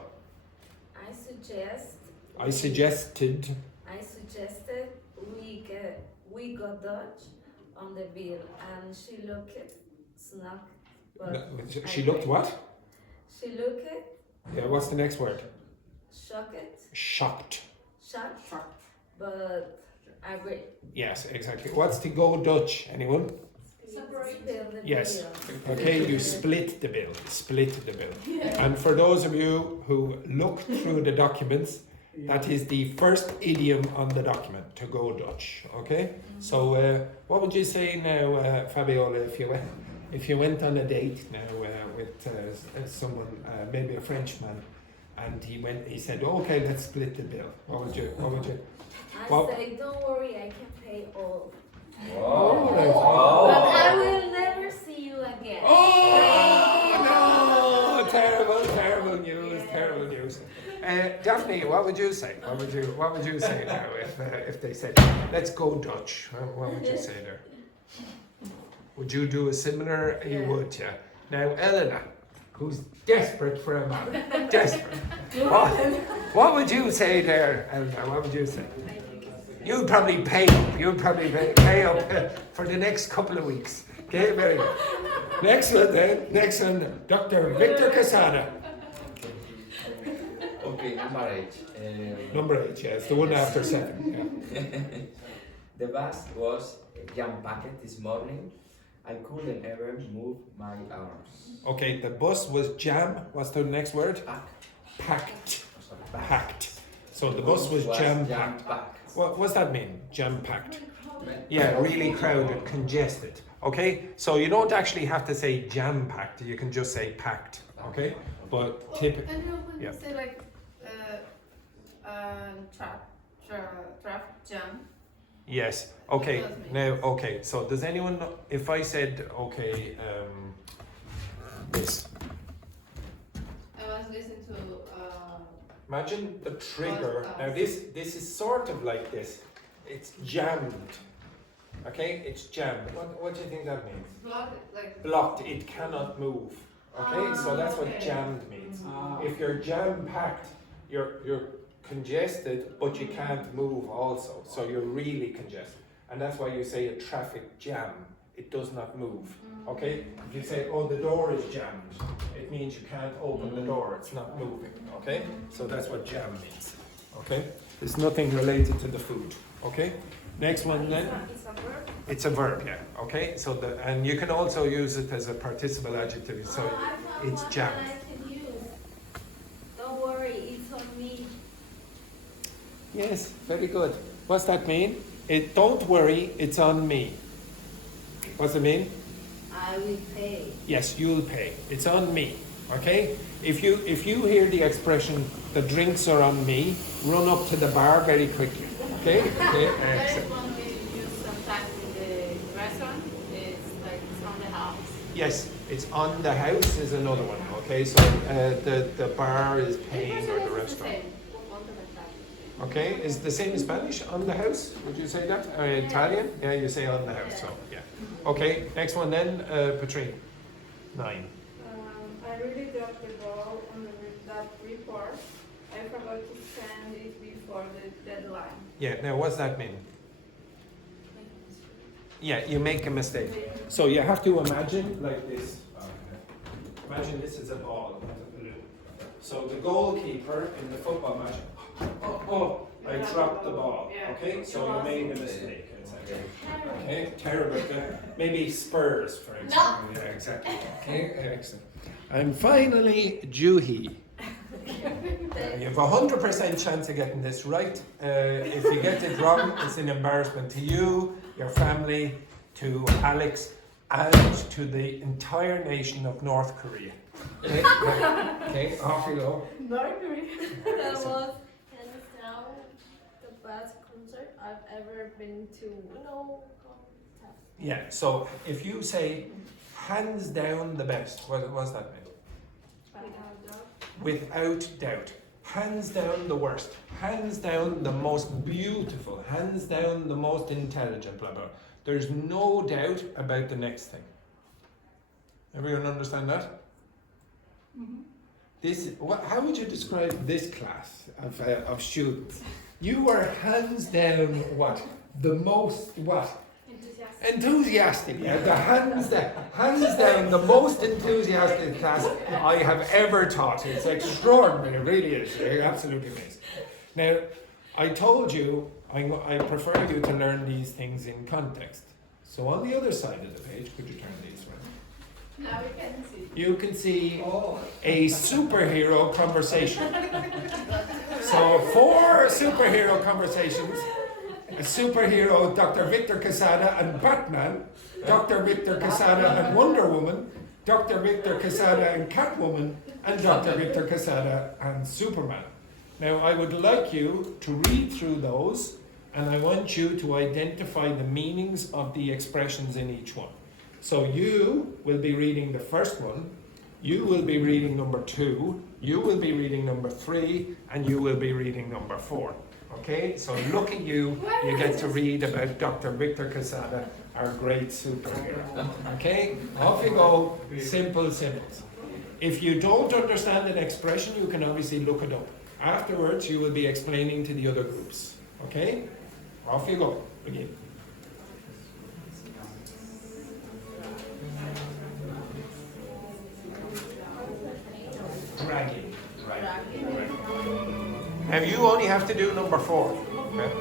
I suggested I suggested we got Dutch on the bill, and she looked snuck, but She looked what? she looked Yeah, what's the next word? shocked, Shocked. but I read Yes, exactly. What's to go Dutch? Anyone? Separate. the Yes. bill. Okay, you split the bill. Split the bill. And for those of you who look through the documents, that is the first idiom on the document, to go Dutch. Okay? So what would you say now, Fabiola, if you went on a date now with someone, maybe a Frenchman, and he said, okay, let's split the bill. What would you? I say, don't worry, I can pay all. All right. But I will never see you again. Oh no! Terrible news. Daphne, what would you say? What would you say now if they said, let's go Dutch? What would you say there? Would you do a similar? You would, yeah. Now, Elena, who's desperate for a man, desperate. What would you say there, Elena? What would you say? You'd probably pay up for the next couple of weeks. Okay, very good. Next one, Dr. Victor Quesada. Okay, number 8. Number 8, yeah, it's the one after 7. Yeah. The bus was jam-packed this morning. I couldn't ever move my arms. Okay, the bus was jam. What's the next word? Packed. Packed. So the bus was jam-packed. Jam-packed. What's that mean? Jam-packed. Yeah, really crowded, congested. Okay, so you don't actually have to say jam-packed. You can just say packed. Okay, but typically. And when Yeah. you say like traffic jam. Yes. Okay. What does it mean? Now, okay. So, does anyone know if I said okay? This. I was listening to Imagine the trigger. Now, this is sort of like this. It's jammed. Okay, it's jammed. What do you think that means? Blocked. It cannot move. Okay, so that's what jammed means. If you're jam packed, you're congested, but you can't move also. So you're really congested, and that's why you say a traffic jam. It does not move. Okay, if you say, oh, the door is jammed, it means you can't open the door. It's not moving. Okay, so that's what jam means. Okay, there's nothing related to the food. Okay, next one then. It's a verb. It's a verb, yeah. Okay, so and you can also use it as a participle adjective. So it's jammed. I can use. Don't worry, it's on me. Yes, very good. What's that mean? Don't worry, it's on me. What's it mean? I will pay. Yes, you'll pay. It's on me. Okay? If you hear the expression the drinks are on me, run up to the bar very quickly. Okay? Okay. There is one we use sometimes in the restaurant. It's like it's on the house. Yes, it's on the house is another one. Okay, so the bar is paying or the restaurant. Okay, is the same in Spanish, on the house? Would you say that? Or Italian? Yeah, you say on the house, so yeah. Okay, next one then, Patrine. 9. I really dropped the ball on that report. I forgot to send it before the deadline. Yeah, now what's that mean? Yeah, you make a mistake. So you have to imagine like this. Imagine this is a ball. So the goalkeeper in the football match, I dropped the ball. Okay, so you made a mistake. Okay, terrible. Maybe Spurs, for example. Yeah, exactly. Okay, excellent. And finally, Juhi. You have a 100% chance of getting this right. If you get it wrong, it's an embarrassment to you, your family, to Alex, and to the entire nation of North Korea. Okay, right. Okay, off you go. North Korea. That was hands down the best concert I've ever been to. Yeah, so if you say hands down the best, what does that mean? Without doubt. Hands down the worst. Hands down the most beautiful. Hands down the most intelligent, blah, blah. There's no doubt about the next thing. Everyone understand that? How would you describe this class of students? You are hands down what? The most what? Enthusiastic. Yeah, the hands down the most enthusiastic class I have ever taught. It's extraordinary, it really is. It's absolutely amazing. Now, I told you I prefer you to learn these things in context. So on the other side of the page, could you turn these around? Now we can see. You can see a superhero conversation. So 4 superhero conversations. A superhero, Dr. Victor Quesada and Batman, Dr. Victor Quesada and Wonder Woman, Dr. Victor Quesada and Catwoman, and Dr. Victor Quesada and Superman. Now I would like you to read through those, and I want you to identify the meanings of the expressions in each one. So you will be reading the first one, you will be reading number 2, you will be reading number 3, and you will be reading number 4. Okay, so look at you, you get to read about Dr. Victor Quesada, our great superhero. Okay, off you go, simple symbols. If you don't understand an expression, you can obviously look it up. Afterwards, you will be explaining to the other groups. Okay, off you go, begin. Dragging. Right. Now you only have to do number 4. Okay?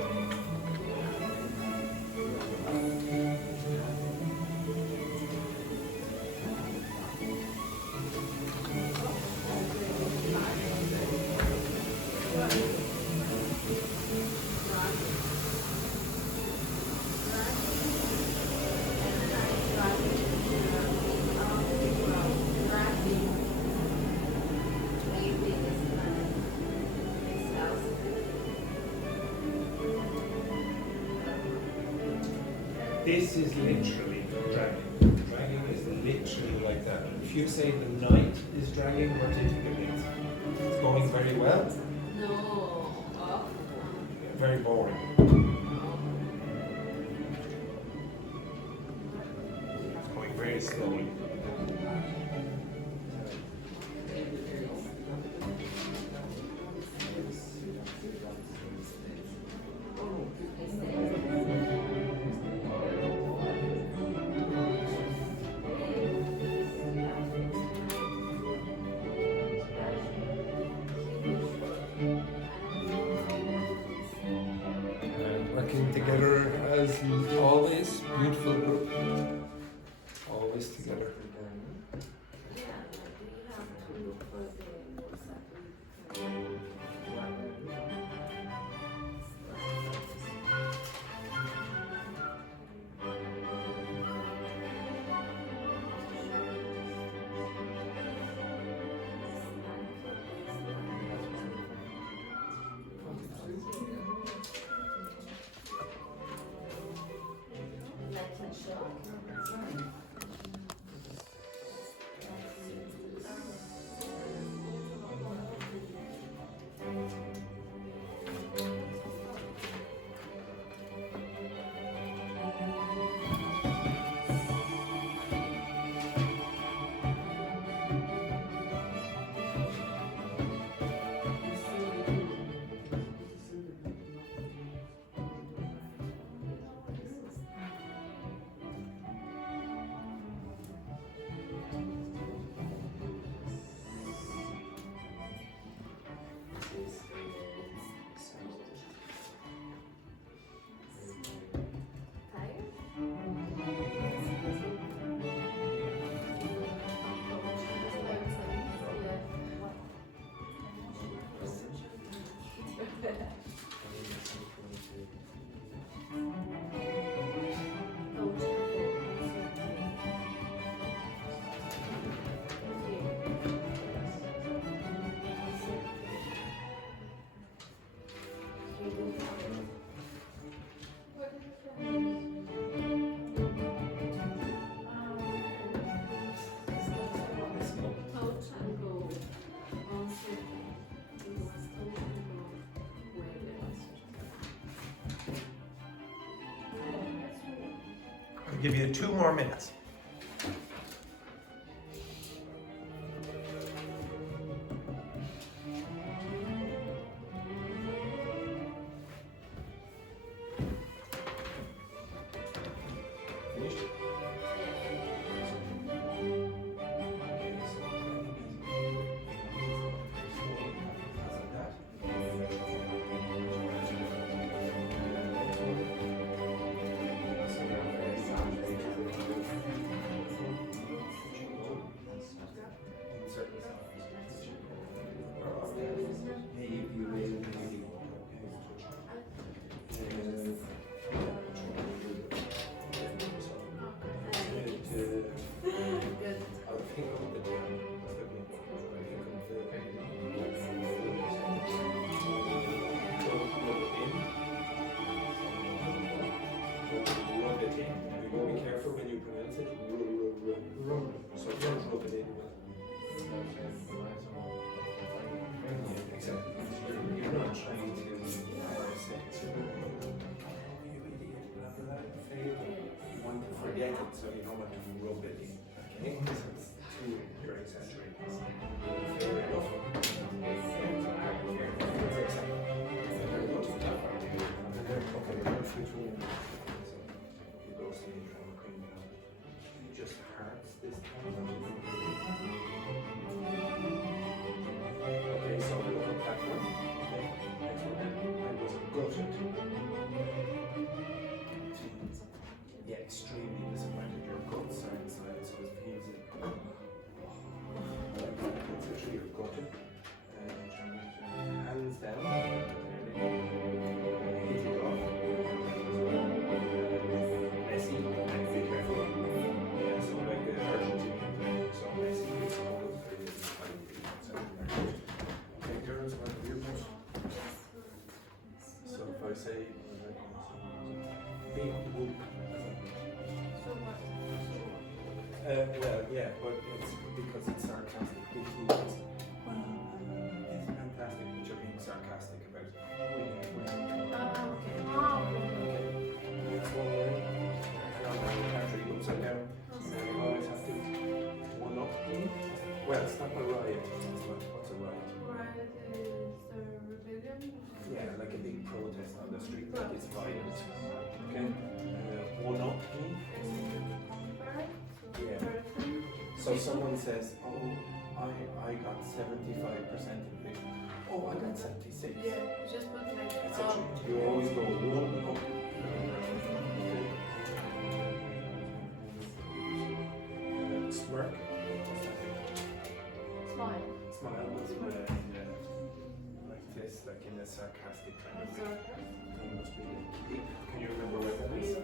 This is literally dragging. Dragging is literally like that. If you say the night is dragging, what do you think it means? It's going very well? No. Very boring. It's going very slowly. Working together as always, beautiful group. Always together. Yeah, we have to look for the WhatsApp. Like in shock. I'll give you 2 more minutes. Forget it, so you know what to rub it in. Okay? You're exaggerating. Fair enough. Just hearts this time. Okay, so look at that one. Okay, next one. I was gutted. Yeah, extremely disappointed. Your guts are inside, so it feels it. Consider you're gutted. Hands down. Hit it off. Messy. And be careful. Yeah, so like the Argentinian thing. So messy. It's always very disappointing. Okay, girls, what do you think? So if I say big whoop. Well, yeah, but it's because it's sarcastic. Big whoop is, well, it's fantastic, but you're being sarcastic about it. Okay. Next one then. Hang on, I can't read upside down. You always have to one up. Well, it's not a riot. What's a riot? Riot is a rebellion. Yeah, like a big protest on the street, like it's violent. Okay? One up me. Yeah. So someone says, oh, I got 75% English. Oh, I got 76. Yeah, just put like Etc. You always go one up. Smirk. What's that? smile. Smile. Like this, like in a sarcastic kind of way. That must be the cape. Can you remember what that is?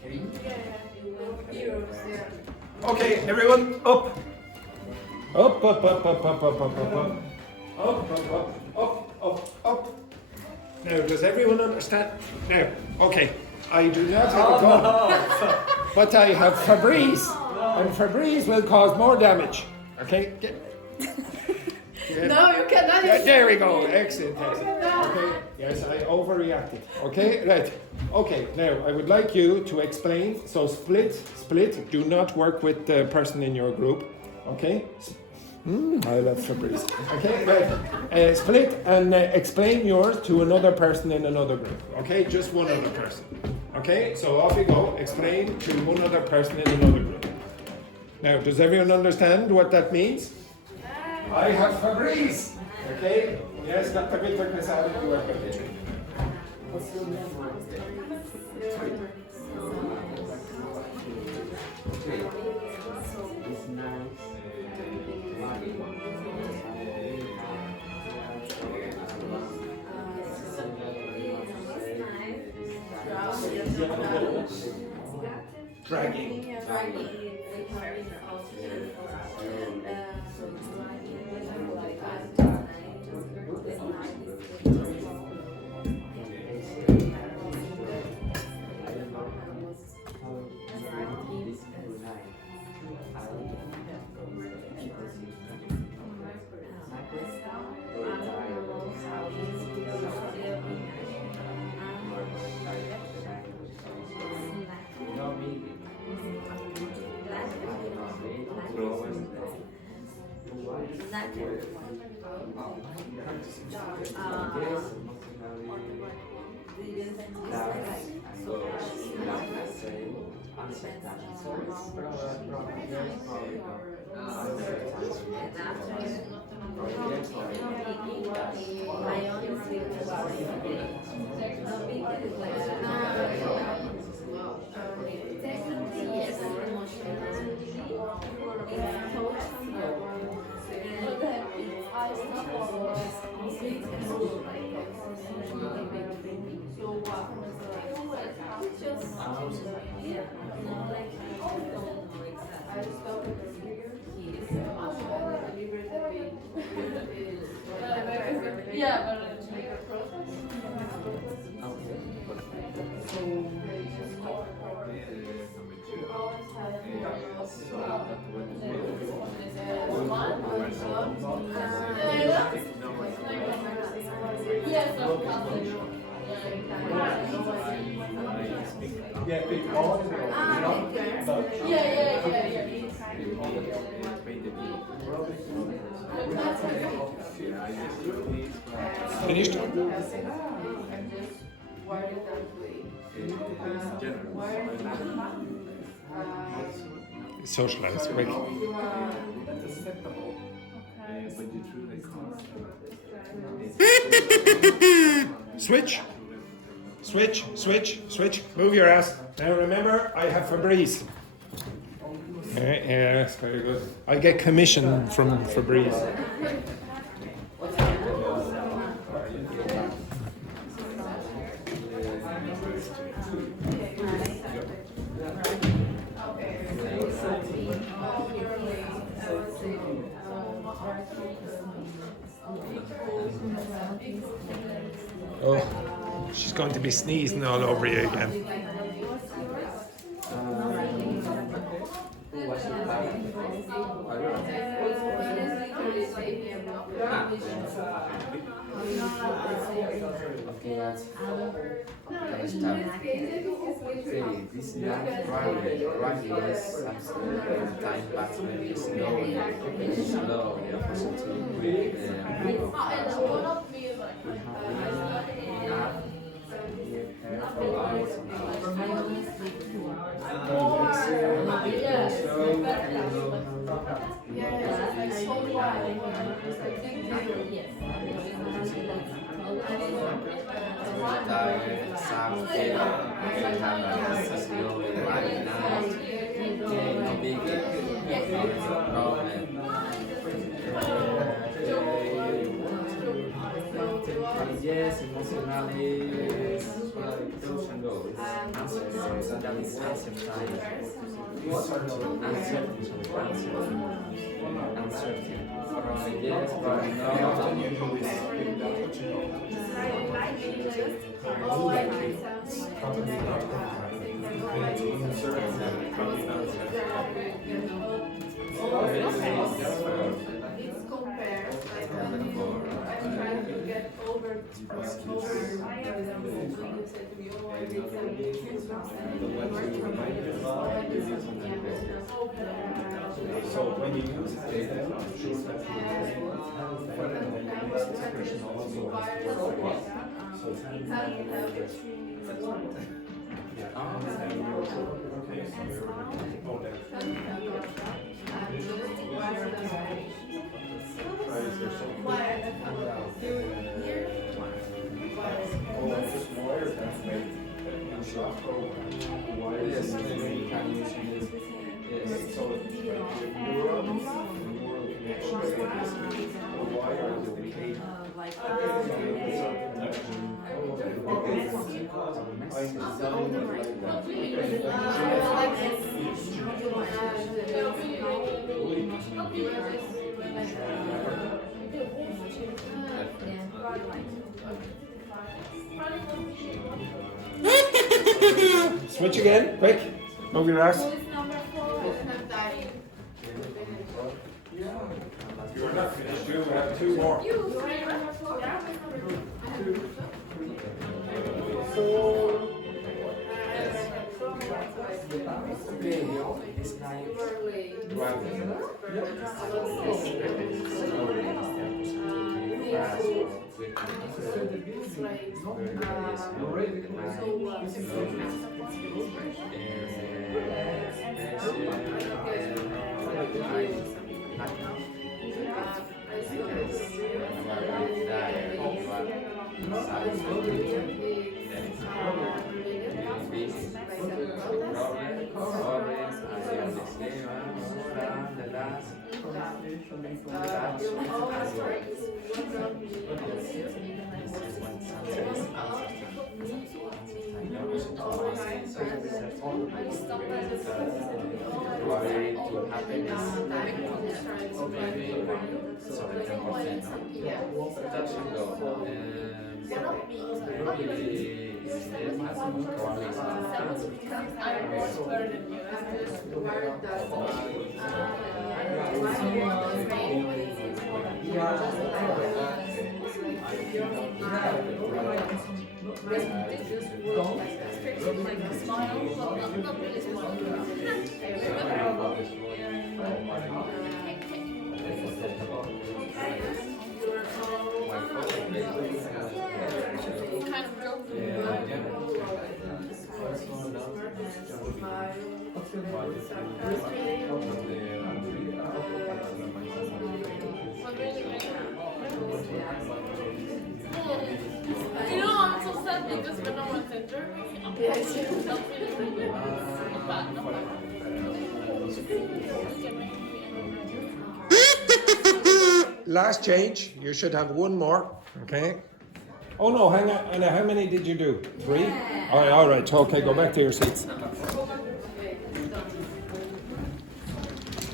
Cape? Yeah. Euros, yeah. Okay, everyone, up. Up, up, up, up, up, up, up, up, up. Up, up, up, up, up, up. Now, does everyone understand? Now, okay, I do not have a gun, but I have Febreze, and Febreze will cause more damage. Okay? Get. No, you cannot. Yeah, there we go. Excellent, excellent. Okay, yes, I overreacted. Okay, right. Okay, now I would like you to explain. So split. Do not work with the person in your group. Okay? I love Febreze. Okay, right. Split and explain yours to another person in another group. Okay, just one other person. Okay, so off you go. Explain to one other person in another group. Now, does everyone understand what that means? I have Febreze. Okay? Yes, Dr. Victor Quesada, you are good. What's your name? Dragging. Yeah, because Finished? Socialize, quick. Switch. Switch, switch, switch. Move your ass. Now remember, I have Febreze. Yes, very good. I get commission from Febreze. Oh, she's going to be sneezing all over you again. Okay, let's start. Okay, this is not right, yes, absolutely. Time pass very slowly, yes, emotionally, those and those. That is answer time. Uncertain. Yes, but so when you use it, she's expression also. Like Switch again, quick. Move your ass. You are not finished. You have two more. You know, I'm so sad because when no one's in Germany, I'm not Last change. You should have one more. Okay. Oh no, hang on. Anna, how many did you do? 3? All right. Okay, go back to your seats.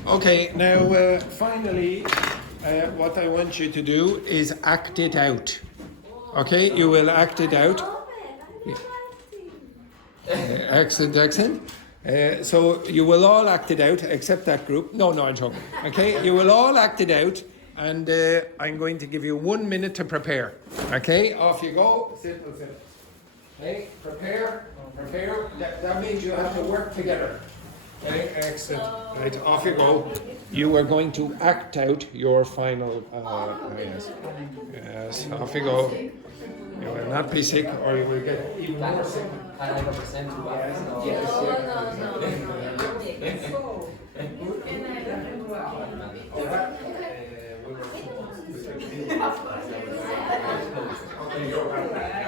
Okay, now finally, what I want you to do is act it out. Okay, you will act it out. Excellent. So you will all act it out, except that group. No, I'm joking. Okay, you will all act it out, and I'm going to give you 1 minute to prepare. Okay, off you go. Simple. Okay, prepare. That means you have to work together. Okay, excellent. Right, off you go. You are going to act out your final. Yes, off you go. You will not be sick, or you will get even more sick. I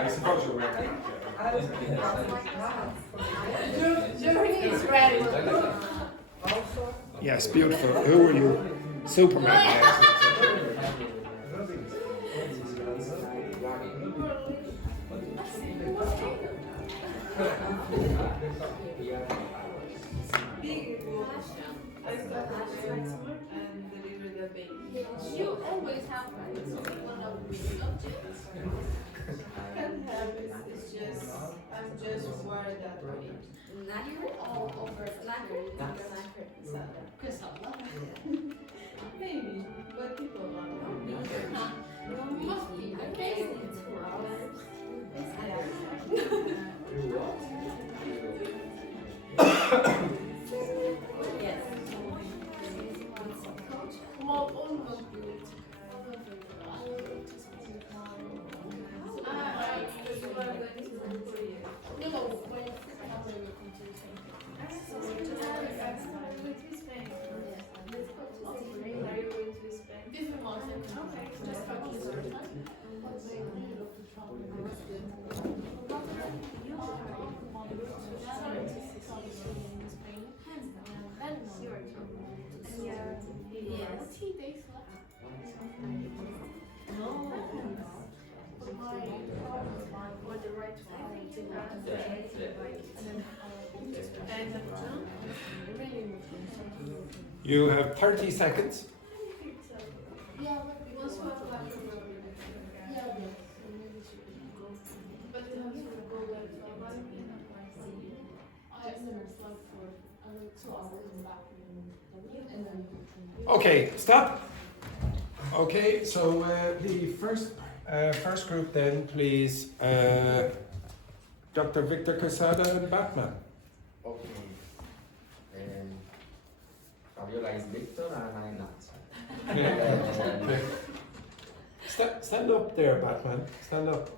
suppose you're right. Germany is ready. Yes, beautiful. Who are you? Superman. And deliver the baby. You always have one of the objects. Can't have it. It's just I'm just worried that way. All over Maybe, but people don't know. Must be amazing. Yes. Well, almost good. And You have 30 seconds. Yeah, but once we have like yeah, but it has to go back to our life I never slept for 2 hours in the bathroom and then Okay, stop. Okay, so the first group then, please. Dr. Victor Quesada and Batman. Okay. Fabiola is Victor and I'm not. Okay. Stand up there, Batman. Stand up.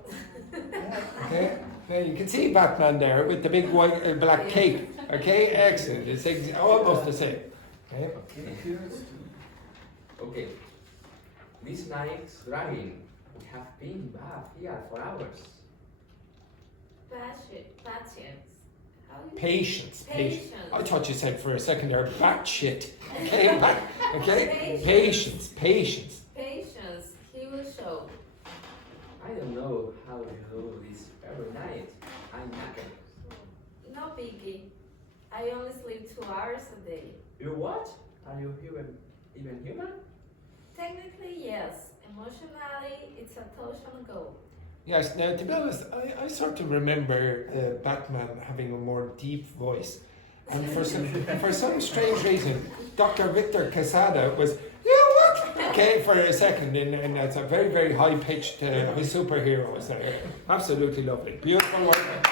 Okay. Now you can see Batman there with the big white black cape. Okay, excellent. It's almost the same. Okay. Okay. This night driving, we have been back here for hours. Patience. How do you Patience. Patience. I thought you said for a second there, bat shit. Okay, okay. Patience. Patience. He will show. I don't know how to do this every night. I'm knackered. No biggie. I only sleep 2 hours a day. You what? Are you even human? Technically, yes. Emotionally, it's a total go. Yes, now to be honest, I sort of remember Batman having a more deep voice. And for some strange reason, Dr. Victor Quesada was, you know what? Okay, for a second, and that's a very, very high-pitched superhero. So, absolutely lovely. Beautiful work.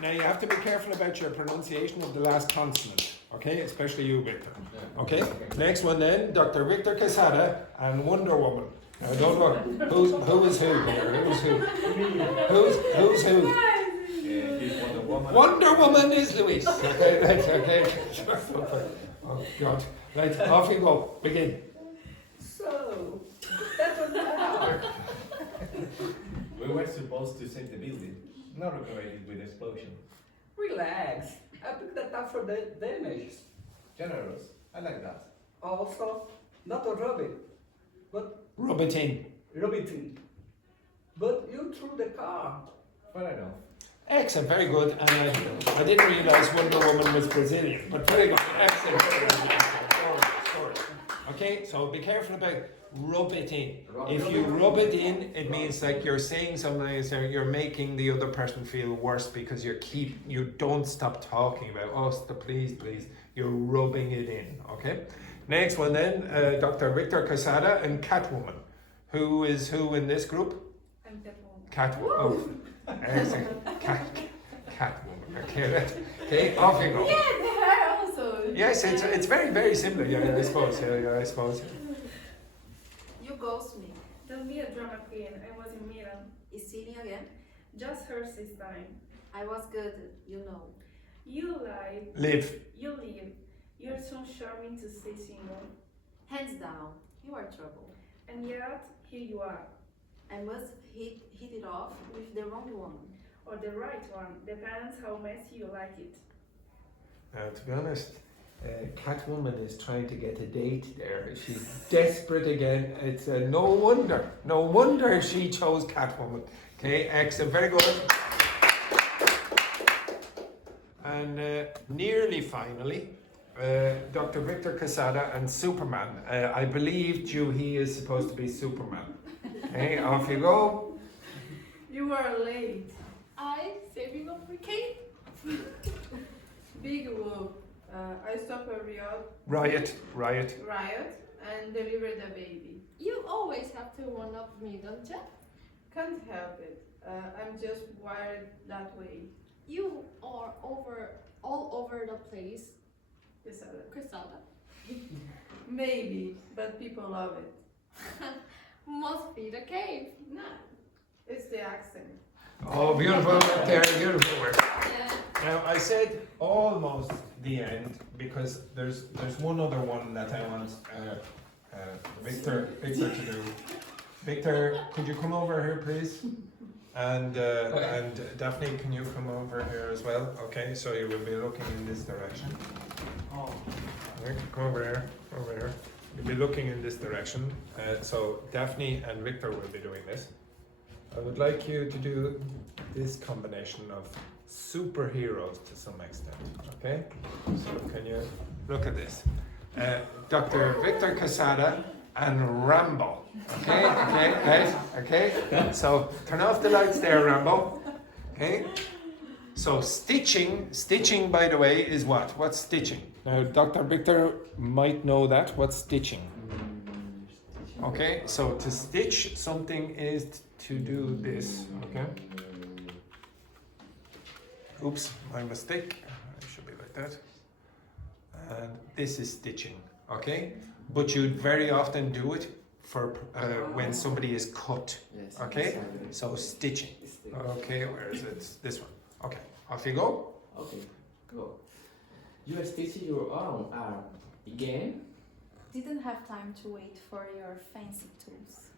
Now you have to be careful about your pronunciation of the last consonant. Okay, especially you, Victor. Okay, next one then, Dr. Victor Quesada and Wonder Woman. I don't know who is who here. Who's who? Who's who? He's Wonder Woman. Wonder Woman is Luis. Okay, right, okay. Oh God. Right, off you go. Begin. So, that was an hour. We were supposed to save the building, not decorate it with explosion. Relax. I picked that up for the damage. Generous. I like that. Also, not a rubber, but Rub it in. rubbiting. But you threw the car. Fair enough. Excellent, very good. And I didn't realise Wonder Woman was Brazilian, but very good. Excellent. Sorry. Okay, so be careful about rub it in. If you rub it in, it means like you're saying something, so you're making the other person feel worse because you don't stop talking about, oh, please. You're rubbing it in, okay? Next one then, Dr. Victor Quesada and Catwoman. Who is who in this group? I'm Catwoman. Catwoman. Oh, excellent. Catwoman. Okay, off you go. yeah, the hair also. Yes, it's very, very similar, yeah, I suppose. Yeah, I suppose. You ghost me. Don't be a drama queen. I was in Milan. Is cheating again? Just hers this time. I was good, you know. You lied. Live. You live. You're so charming to stay single. Hands down, you are trouble. And yet, here you are. I must hit it off with the wrong one. Or the right one. Depends how messy you like it. To be honest, Catwoman is trying to get a date there. She's desperate again. It's no wonder she chose Catwoman. Okay, excellent, very good. And nearly finally, Dr. Victor Quesada and Superman. I believe he is supposed to be Superman. Okay, off you go. You are late. I saving up the cake. Big whoop. I stopped a Riot. riot and delivered a baby. You always have to one up me, don't you? Can't help it. I'm just wired that way. You are all over the place, Quesada. Quesada. Maybe, but people love it. Must be the cave. No, it's the accent. Oh, beautiful work there, beautiful work. Yeah. Now I said almost the end because there's one other one that I want Victor to do. Victor, could you come over here, please? And Daphne, can you come over here as well? Okay, so you will be looking in this direction. Oh. Right, come over here. You'll be looking in this direction. So Daphne and Victor will be doing this. I would like you to do this combination of superheroes to some extent. Okay, so can you look at this? Dr. Victor Quesada and Rambo. Okay, okay, guys. Okay, so turn off the lights there, Rambo. Okay. So stitching, by the way, is what? What's stitching? Now, Dr. Victor might know that. What's stitching? Okay, so to stitch something is to do this. Okay. Oops, my mistake. It should be like that. And this is stitching. Okay, but you'd very often do it for when somebody is cut. Yes. Okay, Exactly. so stitching. Okay, where is it? This one. Okay, off you go. Okay, go. You are stitching your own arm again. Didn't have time to wait for your fancy tools.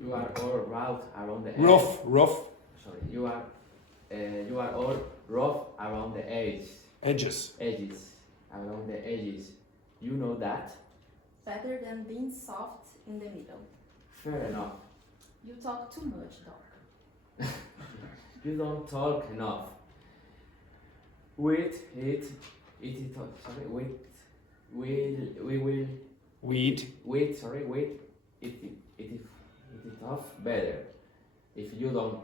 You are all rough around the edge. Rough Sorry, you are all rough around the edges. edges, around the edges. You know that. Better than being soft in the middle. Fair enough. You talk too much, Doc. You don't talk enough. Wait, we will wait it off better. If you don't.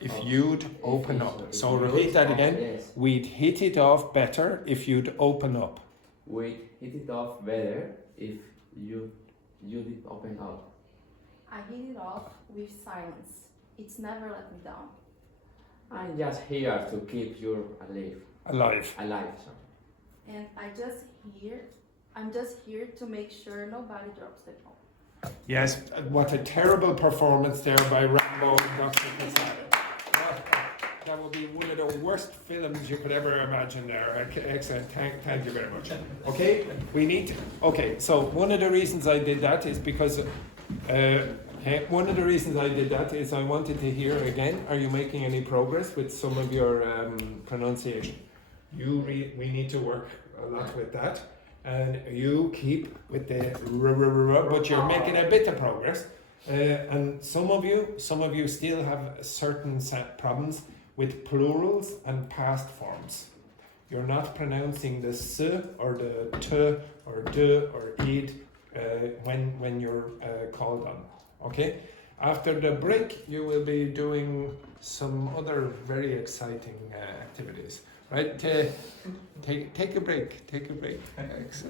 If you'd open up. if So you repeat that again. Yes. We'd hit it off better if you'd open up. We'd hit it off better if you did open up. I hit it off with silence. It's never let me down. I'm just here to keep you alive. Alive. Sorry. And I'm just here to make sure nobody drops the ball. Yes, what a terrible performance there by Rambo and Dr. Quesada. That would be one of the worst films you could ever imagine there. Excellent, thank you very much. Okay, okay, so one of the reasons I did that is because, I wanted to hear again, are you making any progress with some of your pronunciation? We need to work a lot with that. And you keep with the but you're making a bit of progress. And some of you still have certain problems with plurals and past forms. You're not pronouncing the s or the t or d or id when you're called on. Okay. After the break, you will be doing some other very exciting activities. Right? Take a break. Excellent.